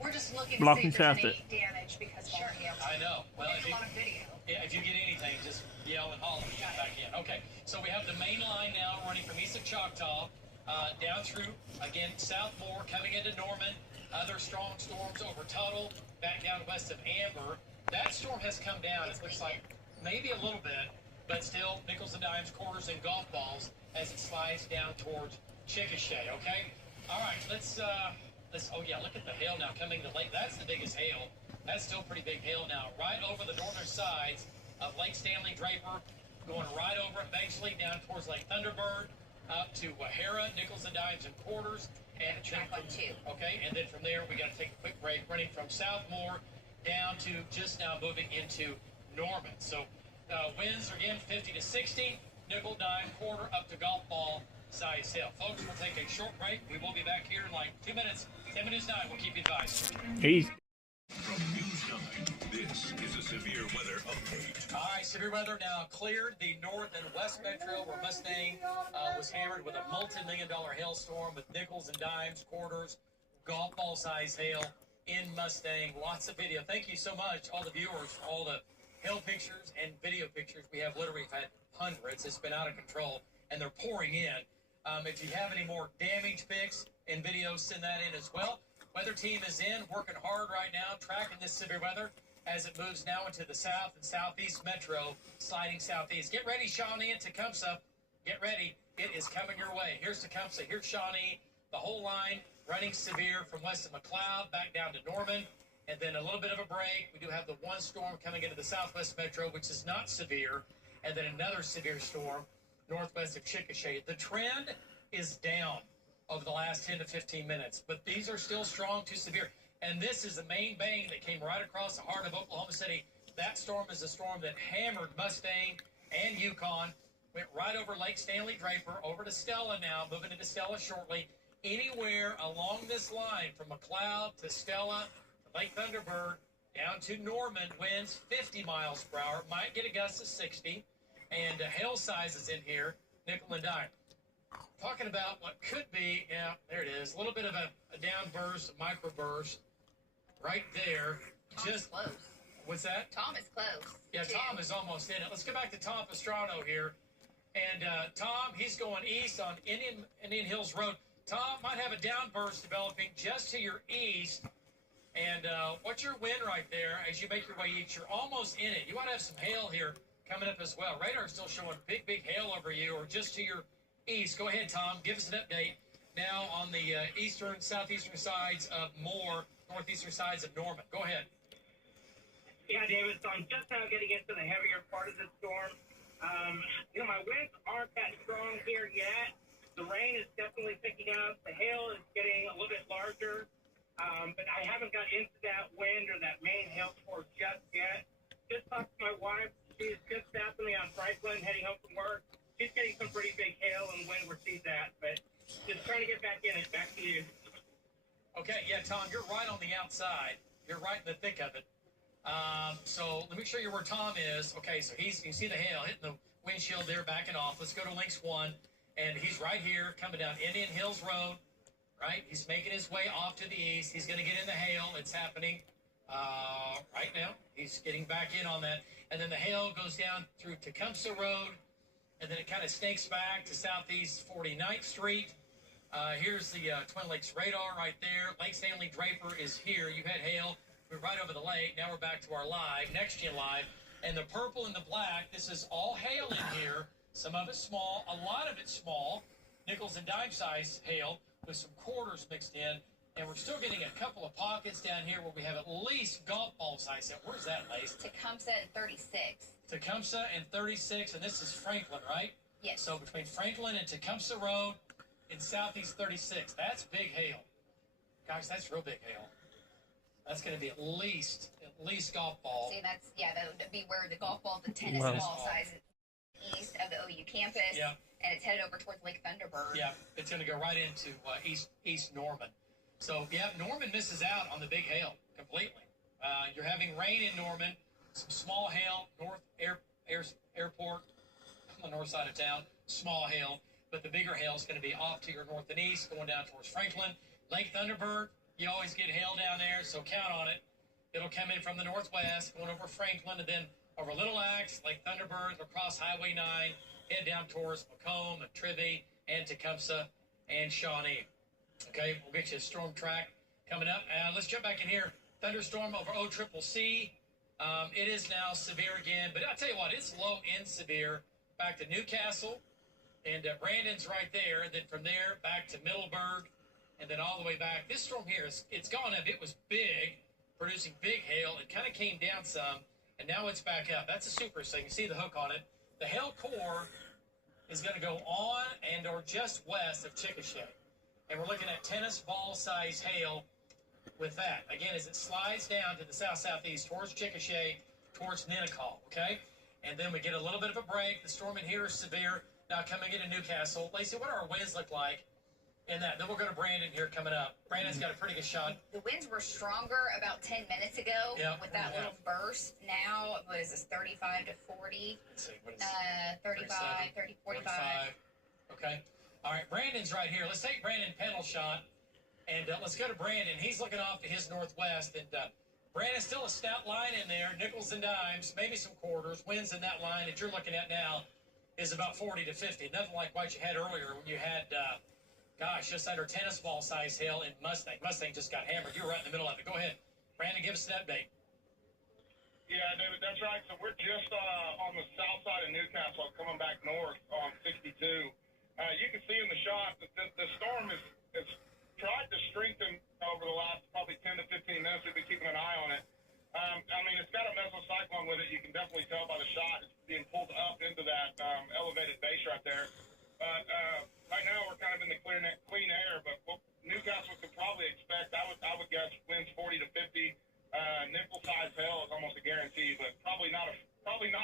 We're just looking blocking to see if there's traffic. any damage because of all the hail. I know. Well, There's a lot of video. Yeah, if you get anything, just yell and holler and get back in. Okay, so we have the main line now running from east of Choctaw down through, again, Southmore, coming into Norman, other strong storms over Tuttle, back down west of Amber. That storm has come down, it looks like, maybe a little bit, but still nickels and dimes, quarters, and golf balls as it slides down towards Chickasha, okay? All right, let's, oh yeah, look at the hail now coming to Lake. That's the biggest hail. That's still pretty big hail now. Right over the northern sides of Lake Stanley Draper, going right over eventually down towards Lake Thunderbird, up to Wahara, nickels and dimes, and quarters. And track on 2. Okay, and then from there, we got to take a quick break, running from Southmore down to just now moving into Norman. So winds are again 50 to 60, nickel, dime, quarter, up to golf ball size hail. Folks, we'll take a short break. We will be back here in like 2 minutes. 10 minutes 9. We'll keep you advised. From News 9, this is a severe weather update. All right, severe weather now cleared the north and west metro where Mustang was hammered with a multi-million-dollar hailstorm with nickels and dimes, quarters, golf ball size hail in Mustang. Lots of video. Thank you so much, all the viewers, for all the hail pictures and video pictures. We have literally had hundreds. It's been out of control, and they're pouring in. If you have any more damage pics and videos, send that in as well. Weather team is in, working hard right now, tracking this severe weather as it moves now into the south and southeast metro, sliding southeast. Get ready, Shawnee and Tecumseh. Get ready. It is coming your way. Here's Tecumseh. Here's Shawnee. The whole line running severe from west of McLeod back down to Norman. And then a little bit of a break. We do have the one storm coming into the southwest metro, which is not severe. And then another severe storm northwest of Chickasha. The trend is down over the last 10 to 15 minutes, but these are still strong to severe. And this is the main bang that came right across the heart of Oklahoma City. That storm is a storm that hammered Mustang and Yukon, went right over Lake Stanley Draper, over to Stella now, moving into Stella shortly. Anywhere along this line, from McLeod to Stella, to Lake Thunderbird, down to Norman, winds 50 miles per hour, might get a gust of 60, and hail sizes in here, nickel and dime. Talking about what could be, yeah, there it is, a little bit of a downburst, a microburst, right there. Tom's close. What's that? Tom is close. Yeah, Tom is almost in it. Let's go back to Tom Pastrano here. And Tom, he's going east on Indian Hills Road. Tom might have a downburst developing just to your east. And what's your wind right there as you make your way east? You're almost in it. You want to have some hail here coming up as well. Radar's still showing big hail over you or just to your east. Go ahead, Tom. Give us an update now on the eastern, southeastern sides of Moore, northeastern sides of Norman. Go ahead. Yeah, David, so I'm just now getting into the heavier part of the storm. My winds aren't that strong here yet. The rain is definitely picking up. The hail is getting a little bit larger. But I haven't got into that wind or that main hail core just yet. Just talked to my wife. She's just stopping me on Franklin, heading home from work. She's getting some pretty big hail and wind where she's at, but just trying to get back in it. Back to you. Okay, yeah, Tom, you're right on the outside. You're right in the thick of it. So let me show you where Tom is. Okay, so you can see the hail hitting the windshield there, backing off. Let's go to Links 1, and he's right here, coming down Indian Hills Road, right? He's making his way off to the east. He's going to get in the hail. It's happening right now. He's getting back in on that. And then the hail goes down through Tecumseh Road, and then it kind of snakes back to southeast 49th Street, Here's the Twin Lakes radar right there. Lake Stanley Draper is here. You had hail. We're right over the lake. Now we're back to our live, next gen live. And the purple and the black, this is all hail in here. Some of it's small, a lot of it's small. Nickels and dime size hail with some quarters mixed in. And we're still getting a couple of pockets down here where we have at least golf ball size hail. Where's that, Lace? Tecumseh and 36. Tecumseh and 36, and this is Franklin, right? Yes. So between Franklin and Tecumseh Road in southeast 36, that's big hail. Gosh, that's real big hail. That's going to be at least golf ball. See, that would be where the golf ball, the tennis ball size is east of the OU campus. Yeah. And it's headed over towards Lake Thunderbird. Yeah, it's going to go right into East Norman. So, yeah, Norman misses out on the big hail completely. You're having rain in Norman, some small hail, North Airport, on the north side of town, small hail. But the bigger hail is going to be off to your north and east, going down towards Franklin. Lake Thunderbird, you always get hail down there, so count on it. It'll come in from the northwest, going over Franklin, and then over Little Axe, Lake Thunderbird, across Highway 9, head down towards Macomb and Trivy and Tecumseh and Shawnee. Okay, we'll get you a storm track coming up. Let's jump back in here. Thunderstorm over OCCC. It is now severe again, but I'll tell you what, it's low and severe. Back to Newcastle, and Brandon's right there. And then from there, back to Middleburg, and then all the way back. This storm here, it's gone up. It was big, producing big hail. It kind of came down some, and now it's back up. That's a super thing. You see the hook on it. The hail core is going to go on and or just west of Chickasha. And we're looking at tennis ball size hail with that. Again, as it slides down to the south-southeast towards Chickasha, towards Ninnekal, okay? And then we get a little bit of a break. The storm in here is severe. Now coming into Newcastle. Lacey, what do our winds look like in that? Then we'll go to Brandon here coming up. Brandon's got a pretty good shot. The winds were stronger about 10 minutes ago with that little burst. Now, what is this, 35 to 40? Let's see, what is 35, 30, 45. Okay. All right, Brandon's right here. Let's take Brandon pedal shot, and let's go to Brandon. He's looking off to his northwest, and Brandon's still a stout line in there, nickels and dimes, maybe some quarters. Winds in that line that you're looking at now is about 40 to 50. Nothing like what you had earlier when you had, just under tennis ball size hail in Mustang. Mustang just got hammered. You were right in the middle of it. Go ahead. Brandon, give us an update. Yeah, David, that's right. So we're just on the south side of Newcastle, coming back north on 62. You can see in the shot that the storm has tried to strengthen over the last probably 10 to 15 minutes. We've been keeping an eye on it. It's got a mesocyclone with it. You can definitely tell by the shot. It's being pulled up into that elevated base right there. But right now we're kind of in the clean air. But what Newcastle could probably expect, I would guess, winds 40 to 50. Nickel size hail is almost a guarantee, but probably not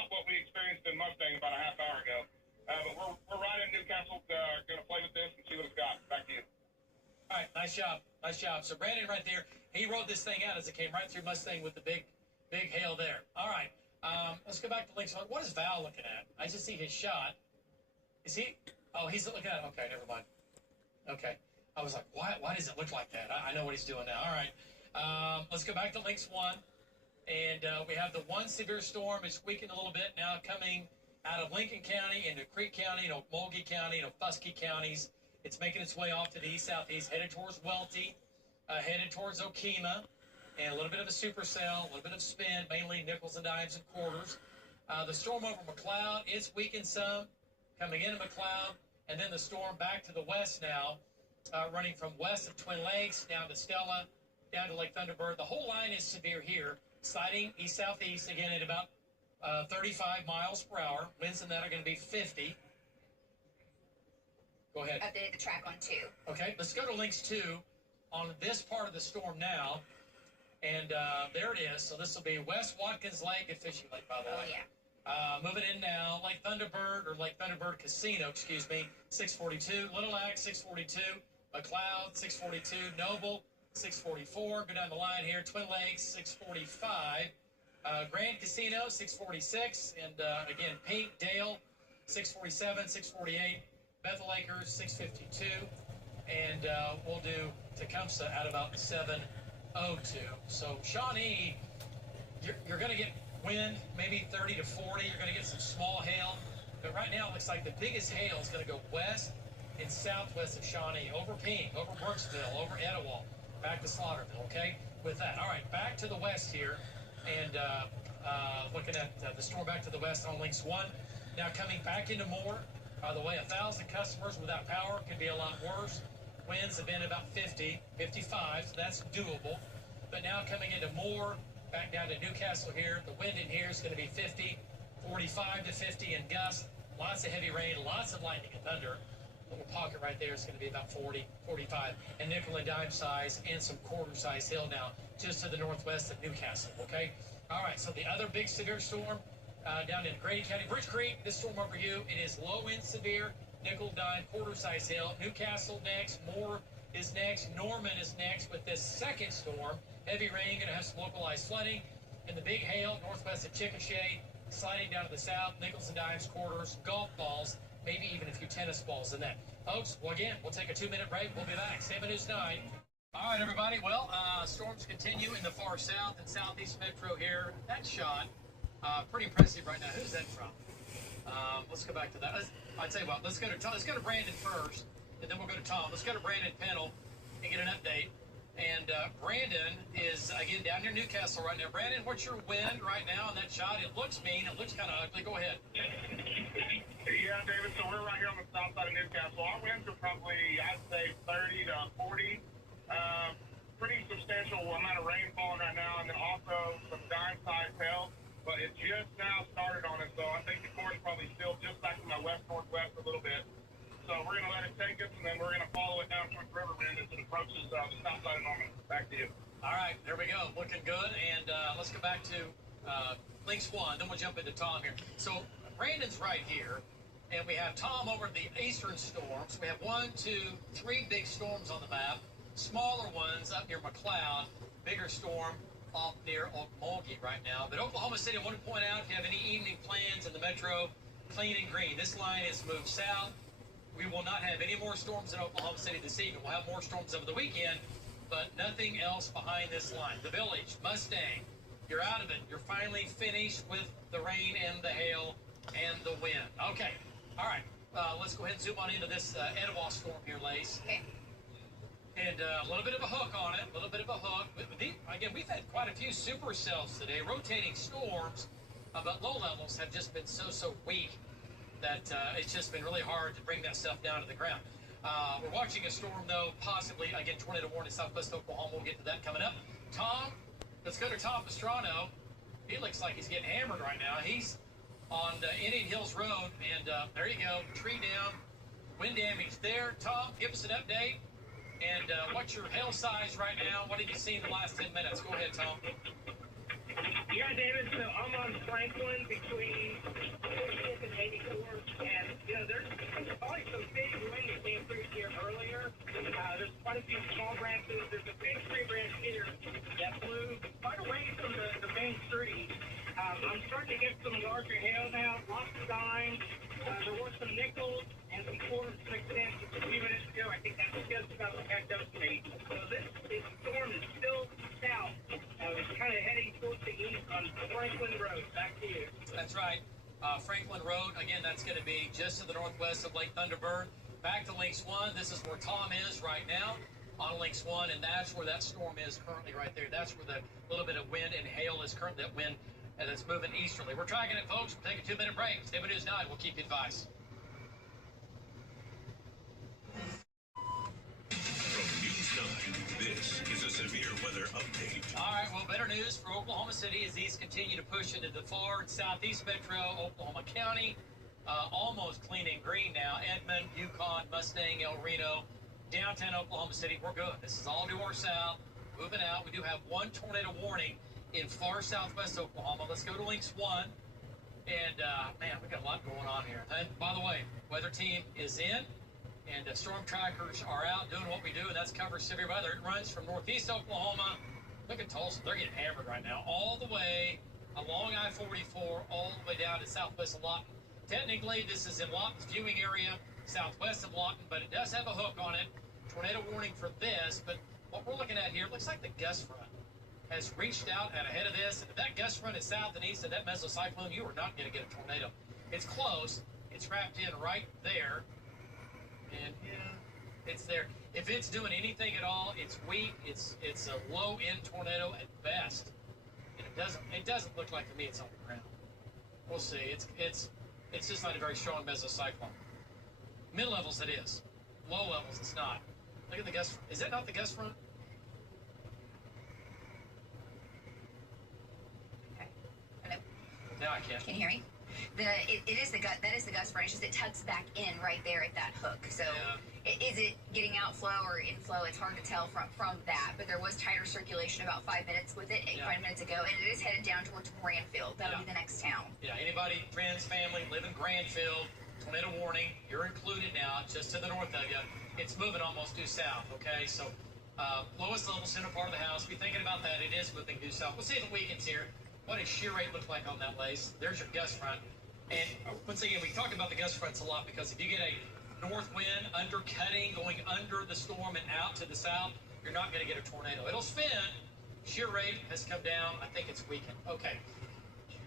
what we experienced in Mustang about a half hour ago. But we're right in Newcastle. Going to play with this and see what it's got. Back to you. All right, nice job. So Brandon right there, he rode this thing out as it came right through Mustang with the big hail there. All right, let's go back to Links. What is Val looking at? I just see his shot. Is he? Oh, he's looking at it. Okay, never mind. Okay. I was like, why does it look like that? I know what he's doing now. All right. Let's go back to Links 1. And we have the one severe storm. It's weakened a little bit now, coming out of Lincoln County into Creek County, Mulkey County, Fusky counties. It's making its way off to the east-southeast, headed towards Welty, headed towards Okemah, and a little bit of a supercell, a little bit of spin, mainly nickels and dimes and quarters. The storm over McLeod, it's weakened some, coming into McLeod, and then the storm back to the west now, running from west of Twin Lakes down to Stella, down to Lake Thunderbird. The whole line is severe here, sliding east-southeast, again at about 35 miles per hour. Winds in that are going to be 50. Go ahead. Updated the track on 2. Okay, let's go to Links 2 on this part of the storm now. And there it is. So this will be West Watkins Lake and Fishing Lake, by the way. Oh, yeah. Moving in now, Lake Thunderbird Casino, 642. Little Axe, 642. McLeod, 642. Noble, 644. Go down the line here. Twin Lakes, 645. Grand Casino, 646. And again, Pink, Dale, 647, 648. Bethel Acres, 652. And we'll do Tecumseh at about 702. So Shawnee, you're going to get wind, maybe 30 to 40. You're going to get some small hail. But right now, it looks like the biggest hail is going to go west in southwest of Shawnee, over Payne, over Brooksville, over Etowah, back to Slaughterville, okay? With that. All right, back to the west here, and looking at the storm back to the west on links 1. Now coming back into Moore. By the way, 1,000 customers without power could be a lot worse. Winds have been about 50, 55, so that's doable. But now coming into Moore, back down to Newcastle here, the wind in here is going to be 50, 45 to 50 in gusts. Lots of heavy rain, lots of lightning and thunder. Little pocket right there is going to be about 40, 45, and nickel and dime size and some quarter size hail now just to the northwest of Newcastle, okay? All right, so the other big severe storm down in Grady County, Bridge Creek, this storm over you, it is low end severe, nickel dime, quarter size hail. Newcastle next, Moore is next, Norman is next with this second storm. Heavy rain, going to have some localized flooding, and the big hail northwest of Chickasha, sliding down to the south, nickels and dimes, quarters, golf balls, maybe even a few tennis balls in that. Folks, well, again, we'll take a 2-minute break. We'll be back. 7 News 9. All right, everybody. Well, storms continue in the far south and southeast metro here. That shot, pretty impressive right now. Who's that from? Let's go back to that. I'll tell you what. Let's go to Brandon first, and then we'll go to Tom. Let's go to Brandon Pennell and get an update. And Brandon is, again, down near Newcastle right now. Brandon, what's your wind right now on that shot? It looks mean. It looks kind of ugly. Go ahead. Yeah, David, so we're right here on the south side of Newcastle. Our winds are probably, I'd say, 30 to 40. Pretty substantial amount of rain falling right now, and then also some dime-sized hail. But it just now started on us, so I think the course probably still just back to my west-northwest a little bit. So we're going to let it take us, and then we're going to follow it down towards River Bend as it approaches the south side of Norman. Back to you. All right, there we go. Looking good. And let's go back to links 1. Then we'll jump into Tom here. So Brandon's right here, and we have Tom over the eastern storms. We have 1, 2, 3 big storms on the map. Smaller ones up near McLeod. Bigger storm off near Okmulgee right now. But Oklahoma City, I want to point out, if you have any evening plans in the metro, clean and green. This line is moved south. We will not have any more storms in Oklahoma City this evening. We'll have more storms over the weekend, but nothing else behind this line. The Village, Mustang, you're out of it. You're finally finished with the rain and the hail and the wind. Okay, all right. Let's go ahead and zoom on into this Etowah storm here, Lace. Okay. And a little bit of a hook on it, a little bit of a hook. But again, we've had quite a few supercells today, rotating storms, but low levels have just been so weak that it's just been really hard to bring that stuff down to the ground. We're watching a storm, though, possibly, again, tornado warning in southwest Oklahoma. We'll get to that coming up. Tom, let's go to Tom Pastrano. He looks like he's getting hammered right now. He's on Indian Hills Road, and there you go, tree down, wind damage there. Tom, give us an update. And what's your hail size right now? What have you seen in the last 10 minutes? Go ahead, Tom. Yeah, David, so I'm on Franklin between 46 and 84, and, you know, there's probably some big wind that came through here earlier. There's quite a few small branches. There's a big tree branch here that blew quite away from the main street. I'm starting to get some larger hail now, lots of dimes. There were some nickels and some quarters mixed in just a few minutes ago. I think that's just about to catch up to me. So this storm is still south. It's kind of heading towards the east on Franklin Road. Back to you. That's right. Franklin Road, again, that's going to be just to the northwest of Lake Thunderbird. Back to Links 1. This is where Tom is right now on Links 1, and that's where that storm is currently right there. That's where the little bit of wind and hail is currently, that wind that's moving easterly. We're tracking it, folks. We'll take a 2-minute break. 7 News 9. We'll keep you advised. From News 9, this is a severe weather update. All right, well, better news for Oklahoma City as these continue to push into the far southeast metro, Oklahoma County. Almost clean and green now. Edmond, Yukon, Mustang, El Reno, downtown Oklahoma City. We're good. This is all due our south. Moving out. We do have one tornado warning in far southwest Oklahoma. Let's go to Links 1. And, man, we got a lot going on here. And, by the way, weather team is in, and storm trackers are out doing what we do, and that's cover severe weather. It runs from northeast Oklahoma. Look at Tulsa. They're getting hammered right now. All the way along I-44, all the way down to southwest of Lawton. Technically, this is in Lawton's viewing area, southwest of Lawton, but it does have a hook on it. Tornado warning for this, but what we're looking at here looks like the gust front has reached out and ahead of this. And if that gust front is south and east of that mesocyclone, you are not going to get a tornado. It's close. It's wrapped in right there. And yeah, it's there. If it's doing anything at all, it's weak. It's a low end tornado at best, and it doesn't look like to me it's on the ground. We'll see. It's just not a very strong mesocyclone. Mid levels it is. Low levels it's not. Look at the gust. Is that not the gust front? Okay. Hello. Now I can. Can you hear me? It is the gust. That is the gust front. It's just it tucks back in right there at that hook. So is it getting outflow or inflow? It's hard to tell from that. But there was tighter circulation about 5 minutes with it 5 minutes ago, and it is headed down towards Granfield. That'll be the next town. Yeah. Anybody, friends, family, live in Granfield? Tornado warning. You're included now, just to the north of you. It's moving almost due south. Okay, so lowest level center part of the house. Be thinking about that. It is moving due south. We'll see if the weekend's here. What does shear rate look like on that lace? There's your gust front. And once again, we talk about the gust fronts a lot because if you get a north wind undercutting, going under the storm and out to the south, you're not going to get a tornado. It'll spin. Shear rate has come down. I think it's weakened. Okay.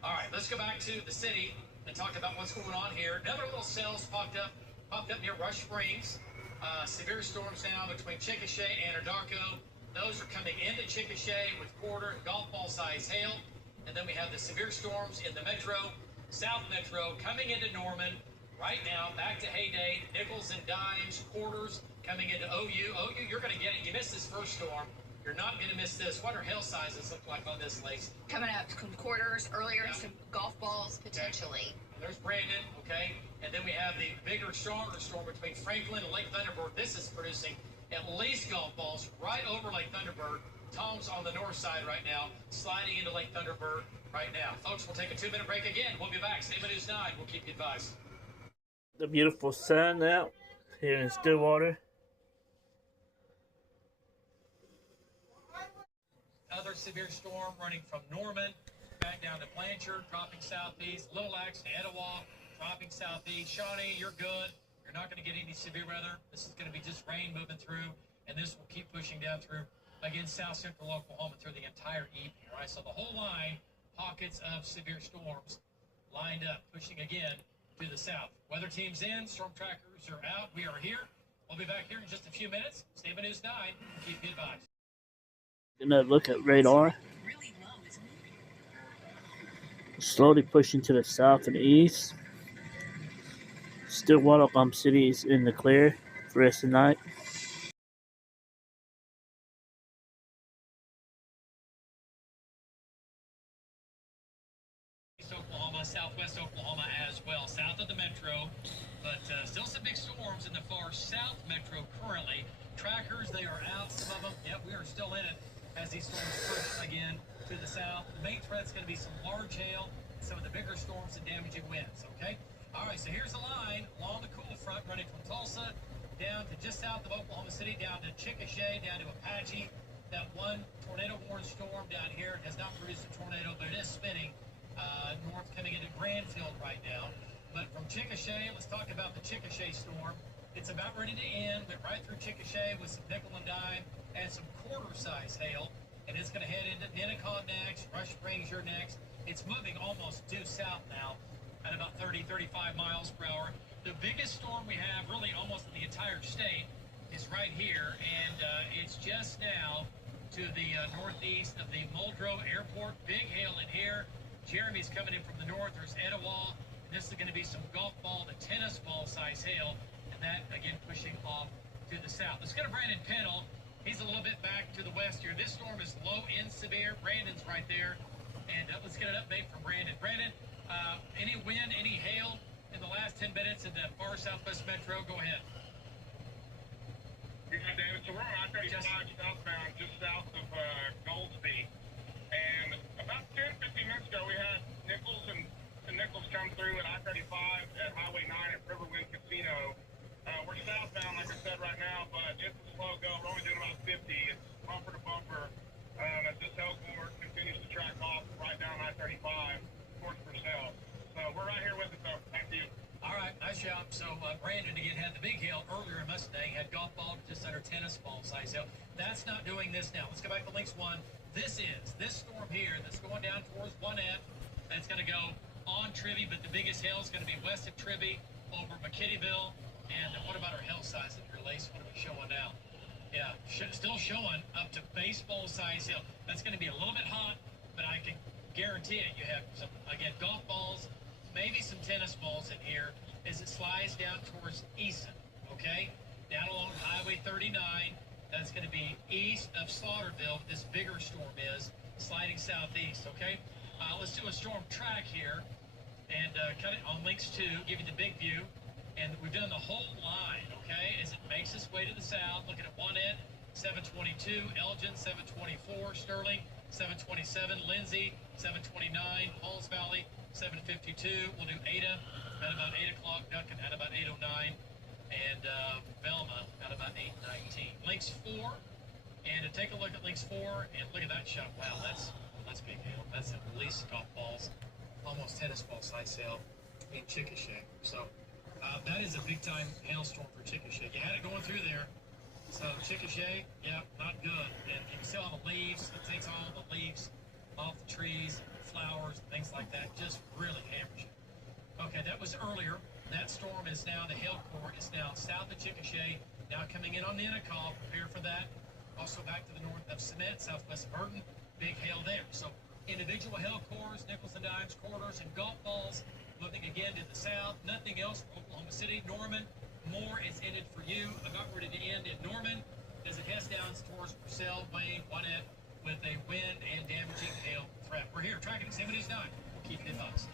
All right, let's go back to the city and talk about what's going on here. Another little cells popped up near Rush Springs. Severe storms now between Chickasha and Anadarko. Those are coming into Chickasha with quarter and golf ball size hail. And then we have the severe storms in the metro, South Metro, coming into Norman right now, back to Heyday, nickels and dimes, quarters coming into OU. OU, you're going to get it. You missed this first storm. You're not going to miss this. What are hail sizes look like on this lace? Coming up, quarters, earlier, some golf balls, potentially. Okay. There's Brandon, okay? And then we have the bigger, stronger storm between Franklin and Lake Thunderbird. This is producing at least golf balls right over Lake Thunderbird. Tom's on the north side right now, sliding into Lake Thunderbird right now. Folks, we'll take a 2-minute break again. We'll be back. Stay with News 9. We'll keep you advised. The beautiful sun out here in Stillwater. Other severe storm running from Norman back down to Blanchard, dropping southeast. Little Axe to Etowah, dropping southeast. Shawnee, you're good. You're not going to get any severe weather. This is going to be just rain moving through, and this will keep pushing down through, again, south central Oklahoma through the entire evening. All right, so the whole line, pockets of severe storms lined up, pushing again to the south. Weather team's in, storm trackers are out. We are here. We'll be back here in just a few minutes. Stay with News 9. We'll keep you advised. Gonna look at radar. Slowly pushing to the south and east. Stillwater, Oklahoma City is in the clear for the rest of the night. Oklahoma, southwest Oklahoma as well, south of the metro, but still some big storms in the far south metro currently. Trackers, they are out, some of them. Yep, we are still in it as these storms push again to the south. The main threat's going to be some large hail, some of the bigger storms and damaging winds, okay? All right, so here's the line along the cool front running from Tulsa down to just south of Oklahoma City, down to Chickasha, down to Apache. That one tornado-warned storm down here has not produced a tornado, but it is spinning north coming into Granfield right now. But from Chickasha, let's talk about the Chickasha storm. It's about ready to end. Went right through Chickasha with some nickel and dime and some quarter-size hail. And it's going to head into Ninnekah next. Rush Springs, you're next. It's moving almost due south now at about 30, 35 miles per hour. The biggest storm we have really almost in the entire state is right here. And it's just now to the northeast of the Muldrow Airport. Big hail in here. Jeremy's coming in from the north. There's Etowah. And this is going to be some golf ball to tennis ball size hail. And that, again, pushing off to the south. Let's go to Brandon Pennell. He's a little bit back to the west here. This storm is low and severe. Brandon's right there. And let's get an update from Brandon. Brandon, any wind, any hail in the last 10 minutes in the far southwest metro? Go ahead. Yeah, David. So we're on I-35 southbound, just south of Goldsby. And about 10, 15 minutes ago, we had Nichols come through at I-35 at Highway 9 at Riverwind Casino. We're southbound, like I said, right now, but it's a slow go. We're only doing about 50. It's bumper to bumper. As this Hellcore continues to track off right down I-35 towards Purcell. So we're right here with it, though. Thank you. All right, nice job. So Brandon, again, had the big hail earlier in Mustang, had golf ball just under tennis ball size hail. That's not doing this now. Let's go back to Links 1. This storm here that's going down towards 1F. That's going to go on Trivy, but the biggest hail is going to be west of Trivy over McKittyville. And what about our hail size in your lace? What are we showing now? Yeah, still showing up to baseball size hail. That's going to be a little bit hot, but I can guarantee it. You have some, again, golf balls, maybe some tennis balls in here as it slides down towards Easton, okay? Down along Highway 39. That's going to be east of Slaughterville. This bigger storm is sliding southeast, okay? Let's do a storm track here and cut it on links 2, give you the big view. And we've done the whole line, okay, as it makes its way to the south. Looking at one end, 722, Elgin, 724, Sterling, 727, Lindsay, 729, Halls Valley, 752. We'll do Ada at about 8 o'clock, Duncan at about 8:09, and Velma at about 8:19. Links 4, and to take a look at links 4, and look at that shot. Wow, that's big hail. That's at least golf balls, almost tennis ball size hail in Chickasha. So that is a big-time hailstorm for Chickasha. You had it going through there. So Chickasha, yeah, not good. And you can see all the leaves. It takes all the leaves off the trees, flowers, and things like that. Just really hammers you. Okay, that was earlier. That storm is now, the hail core is now south of Chickasha, now coming in on the Ennicott. Prepare for that. Also back to the north of Cement, southwest of Burton. Big hail there. So individual hail cores, nickels and dimes, quarters, and golf balls. Looking again to the south, nothing else from Oklahoma City. Norman, more is ended for you. About ready to end in Norman as it heads down towards Purcell, Wayne, Gwinnett with a wind and damaging hail threat. We're here tracking at 79. We'll keep you advised.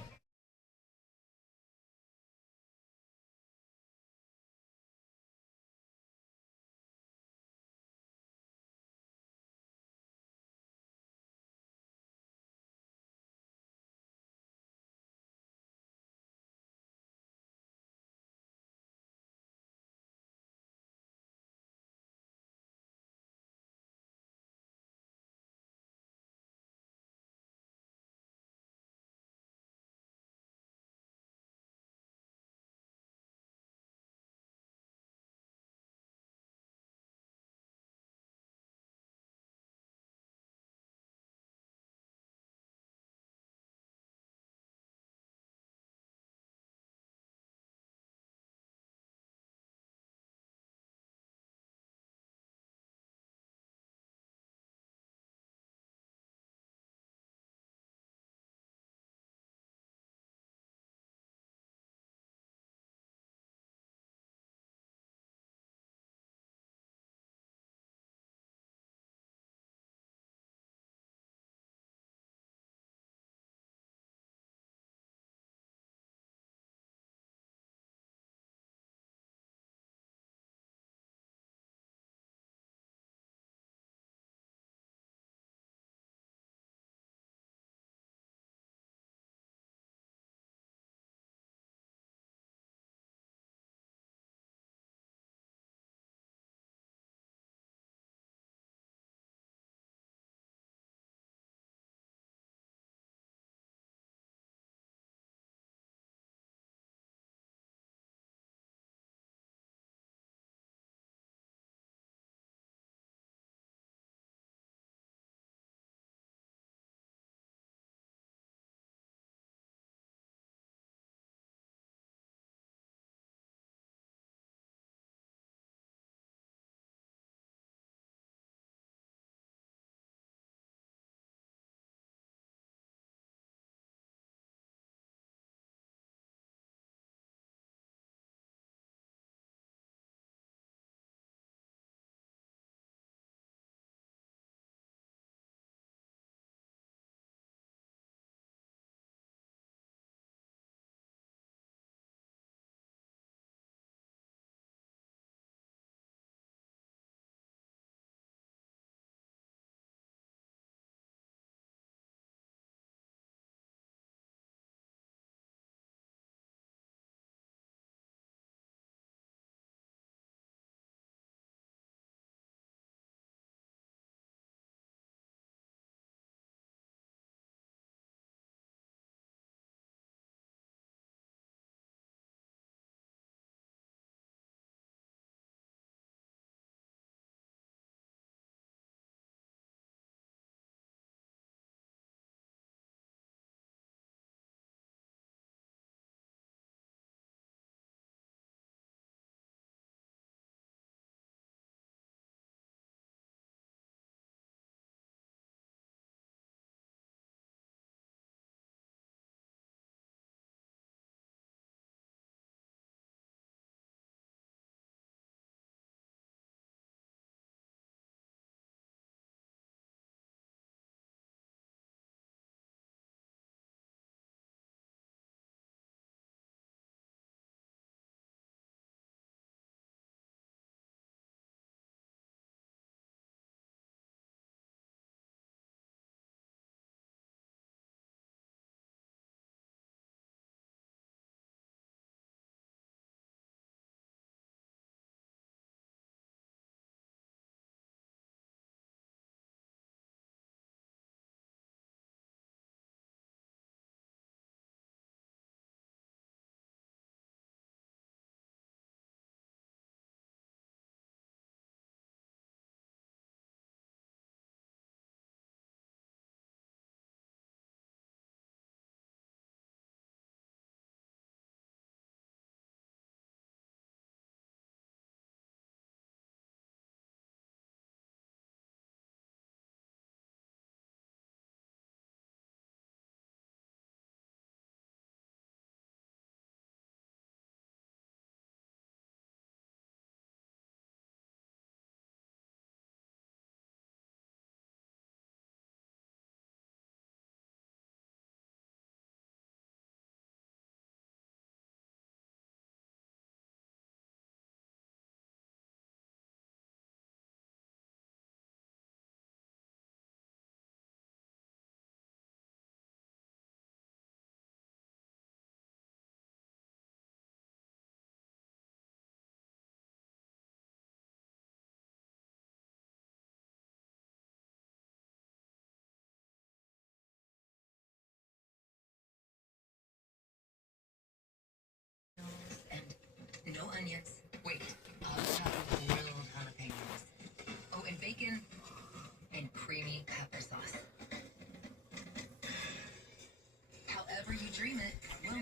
stream it. Well,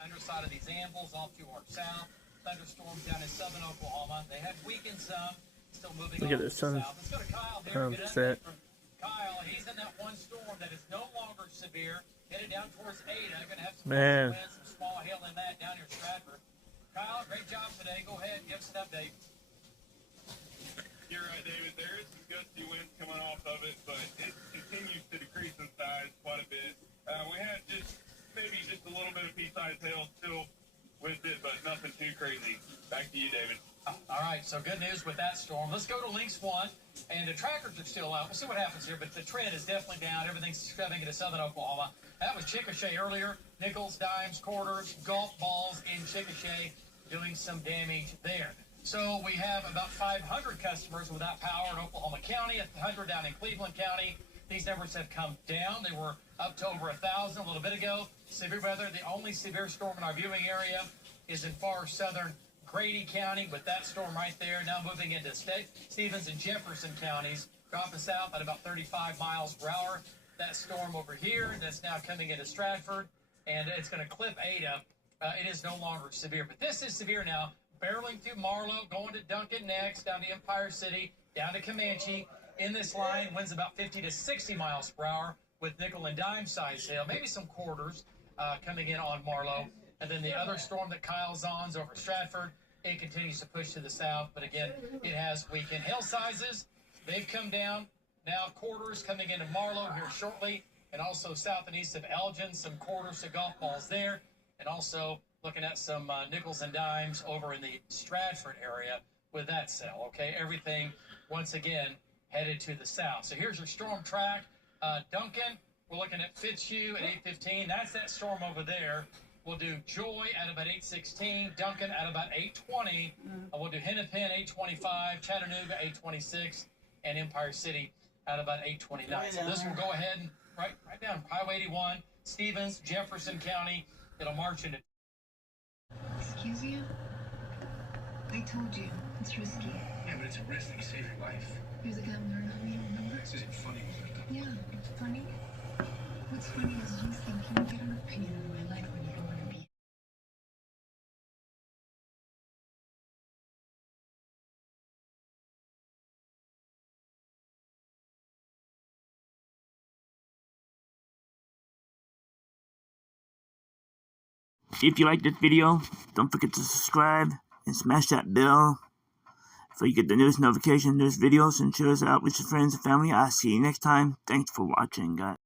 underside of these anvils off to our south. Thunderstorms down in southern Oklahoma. They have weakened some. Still moving Look at on the to sun the south. Let's go to Kyle here. Get an set. update from Kyle. He's in that one storm that is no longer severe. Headed down towards Ada. Going to have some winds, some small hail in that down near Stratford. Kyle, great job today. Go ahead and give us an update. You're right, David. There is some gusty winds coming off of it, but it continues to decrease in size quite a bit. We had maybe just a little bit of pea-sized hail still with it, but nothing too crazy. Back to you, David. All right, so good news with that storm. Let's go to Lynx 1, and the trackers are still out. We'll see what happens here, but the trend is definitely down. Everything's coming into southern Oklahoma. That was Chickasha earlier. Nickels, dimes, quarters, golf balls in Chickasha doing some damage there. So we have about 500 customers without power in Oklahoma County, 100 down in Cleveland County. These numbers have come down. They were up to over 1,000 a little bit ago. Severe weather. The only severe storm in our viewing area is in far southern Grady County with that storm right there. Now moving into Stevens and Jefferson counties, dropping south at about 35 miles per hour. That storm over here that's now coming into Stratford, and it's going to clip Ada. It is no longer severe, but this is severe now. Barreling through Marlow, going to Duncan next, down to Empire City, down to Comanche. In this line, winds about 50 to 60 miles per hour with nickel and dime size hail, maybe some quarters coming in on Marlow. And then the other storm that Kyle's on's over Stratford, it continues to push to the south, but again, it has weakened. Hail sizes, they've come down. Now quarters coming into Marlow here shortly, and also south and east of Elgin, some quarters to golf balls there, and also looking at some nickels and dimes over in the Stratford area with that cell, okay? Everything, once again, headed to the south. So here's your storm track. Duncan, we're looking at Fitzhugh at 8:15. That's that storm over there. We'll do Joy at about 8:16. Duncan at about 8:20. We'll do Hennepin 8:25. Chattanooga 8:26. And Empire City at about 8:29. So this will go ahead and right down Highway 81, Stevens, Jefferson County. It'll march into. Excuse you? I told you, it's risky. Yeah, but it's a risk to save your life. You're the guy we learned on, you don't remember? This isn't funny, was it? Yeah, it's funny. What's funny is you thinking you get an opinion on my life when you don't want to be. If you like this video, don't forget to subscribe and smash that bell so you get the newest notification, newest videos, and share us out with your friends and family. I'll see you next time. Thanks for watching, guys.